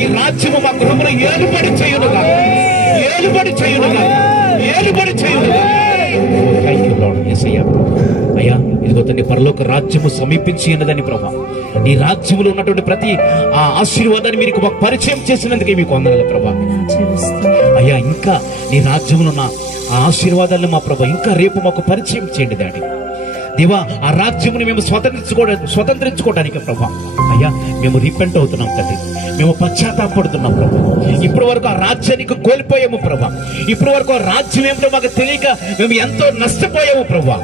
నీ రాజ్యము మా గృహంలో ఏలుబడి చేయును గాక, ఏలుబడి చేయును గాక, ఏలుబడి చేయును గాక. థాంక్యూ లార్డ్ యేసయ్యా. అయ్యా ఇదిగో తండ్రి పరలోక రాజ్యము సమీపించి ఉన్నదని ప్రభా, నీ రాజ్యములో ఉన్నటువంటి ప్రతి ఆ ఆశీర్వాదాన్ని మీరు మాకు పరిచయం చేసినందుకే మీకు వందనాలు ప్రభా. అయ్యా ఇంకా నీ రాజ్యములో ఉన్న ఆ ఆశీర్వాదాలను మా ప్రభా ఇంకా రేపు మాకు పరిచయం చేయండి డాడీ. దేవా, ఆ రాజ్యముని మేము స్వతంత్రించుకోవడానికి ప్రభా అయ్యా మేము రిపెంట్ అవుతున్నాం తండ్రి, మేము పశ్చాత్తాపడుతున్నాం ప్రభా. ఇప్పటి వరకు ఆ రాజ్యానికి కోల్పోయాము ప్రభా, ఇప్పటి వరకు ఆ రాజ్యం ఏమిటో మాకు తెలియక మేము ఎంతో నష్టపోయాము ప్రభా.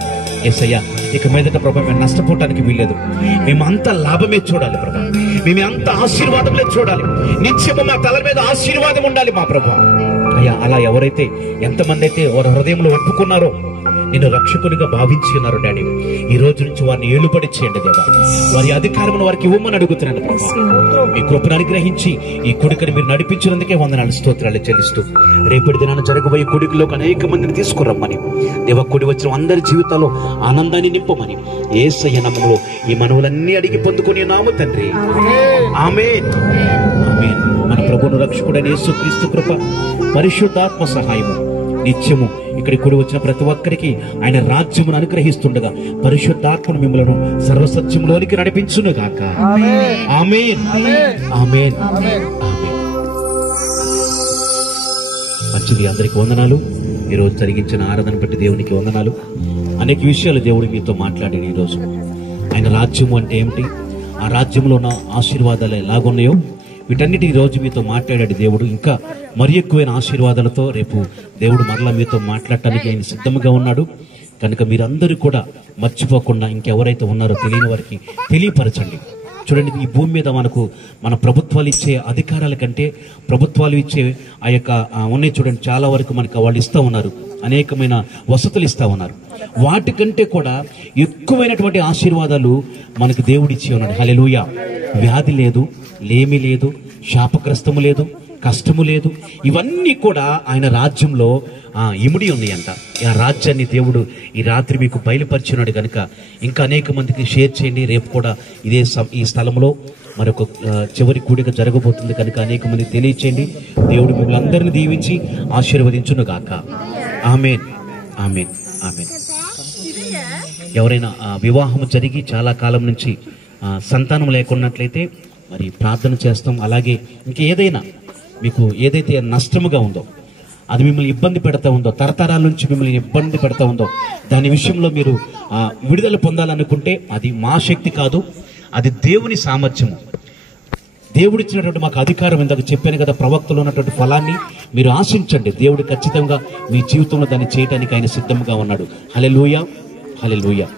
యేసయ్యా, ఇక మీదట ప్రభా మేము నష్టపోవటానికి వీల్లేదు, మేము అంత లాభమే చూడాలి ప్రభా, మేము అంత ఆశీర్వాదమే చూడాలి, నిత్యము మా తల మీద ఆశీర్వాదం ఉండాలి మా ప్రభా. అయ్యా అలా ఎవరైతే ఎంతమంది అయితే వారి హృదయంలో ఒప్పుకున్నారో, నిన్ను రక్షకునిగా భావించి ఉన్నారు డాడీ, ఈ రోజు నుంచి వారిని ఏలుబడి చేయండి దేవా, వారి అధికారమును వారికి ఇవ్వమని అడుగుతున్నాను ప్రభా. మీ కృపను అనుగ్రహించి ఈ కొడుకుని మీరు నడిపించినందుకే వందనాలు స్తోత్రాలు చెల్లిస్తూ రేపటి దినాన జరగబోయే కొడుకులోకి అనేక మందిని తీసుకురమ్మని దేవ, కూడి వచ్చిన అందరి జీవితాల్లో ఆనందాన్ని నింపమని యేసయ్య నామములో ఈ మనవులన్నీ అడిగి పొందుకుని నాము తండ్రి, ఆమేన్ ఆమేన్. మన ప్రభువును రక్షకుడైన యేసుక్రీస్తు కృప, పరిశుద్ధాత్మ సహాయము నిత్యము ఇక్కడ కూడి వచ్చిన ప్రతి ఒక్కరికి ఆయన రాజ్యమును అనుగ్రహిస్తుండగా పరిశుద్ధాత్మను మిమ్మలను సర్వసత్యంలోనికి నడిపించును గాక. ఆమేన్ ఆమేన్ ఆమేన్. మంచిది, అందరికి వందనాలు. ఈరోజు జరిగించిన ఆరాధన బట్టి దేవునికి వందనాలు. అనేక విషయాలు దేవుడు మీతో మాట్లాడాడు ఈరోజు. ఆయన రాజ్యము అంటే ఏమిటి, ఆ రాజ్యంలో ఉన్న ఆశీర్వాదాలు ఎలాగున్నాయో వీటన్నిటి ఈ రోజు మీతో మాట్లాడాడు దేవుడు. ఇంకా మరి ఎక్కువైన ఆశీర్వాదాలతో రేపు దేవుడు మరలా మీతో మాట్లాడటానికి ఆయన సిద్ధంగా ఉన్నాడు కనుక మీరందరూ కూడా మర్చిపోకుండా ఇంకెవరైతే ఉన్నారో తెలియని వారికి తెలియపరచండి. చూడండి, ఈ భూమి మీద మన ప్రభుత్వాలు ఇచ్చే అధికారాల కంటే ప్రభుత్వాలు ఇచ్చే ఆ యొక్క ఉన్నాయి చూడండి, చాలా వరకు మనకు వాళ్ళు ఇస్తూ ఉన్నారు, అనేకమైన వసతులు ఇస్తూ ఉన్నారు. వాటికంటే కూడా ఎక్కువైనటువంటి ఆశీర్వాదాలు మనకు దేవుడు ఇచ్చి ఉన్నాడు. హల్లెలూయా. వ్యాధి లేదు, లేమి లేదు, శాపగ్రస్తము లేదు, కష్టము లేదు, ఇవన్నీ కూడా ఆయన రాజ్యంలో ఇమిడి ఉన్నాయంట. ఆ రాజ్యాన్ని దేవుడు ఈ రాత్రి మీకు బయలుపరిచినాడు కనుక ఇంకా అనేక మందికి షేర్ చేయండి. రేపు కూడా ఈ స్థలంలో మరొక చివరి కూడిక జరగబోతుంది కనుక అనేక మంది తెలియచేయండి. దేవుడు మిమ్మల్ని అందరినీ దీవించి ఆశీర్వదించును గాక. ఆమేన్ ఆమేన్ ఆమేన్. ఎవరైనా వివాహం జరిగి చాలా కాలం నుంచి సంతానం లేకున్నట్లయితే మరి ప్రార్థన చేస్తాం. అలాగే ఇంకేదైనా మీకు ఏదైతే నష్టముగా ఉందో, అది మిమ్మల్ని ఇబ్బంది పెడతా ఉందో, తరతరాల నుంచి మిమ్మల్ని ఇబ్బంది పెడతా ఉందో, దాని విషయంలో మీరు విడుదల పొందాలనుకుంటే అది మా శక్తి కాదు, అది దేవుని సామర్థ్యము. దేవుడు ఇచ్చినటువంటి మాకు అధికారం, ఇందాక చెప్పాను కదా, ప్రవక్తలో ఉన్నటువంటి ఫలాన్ని మీరు ఆశించండి. దేవుడు ఖచ్చితంగా మీ జీవితంలో దాన్ని చేయడానికి ఆయన సిద్ధంగా ఉన్నాడు. హల్లెలూయా హల్లెలూయా.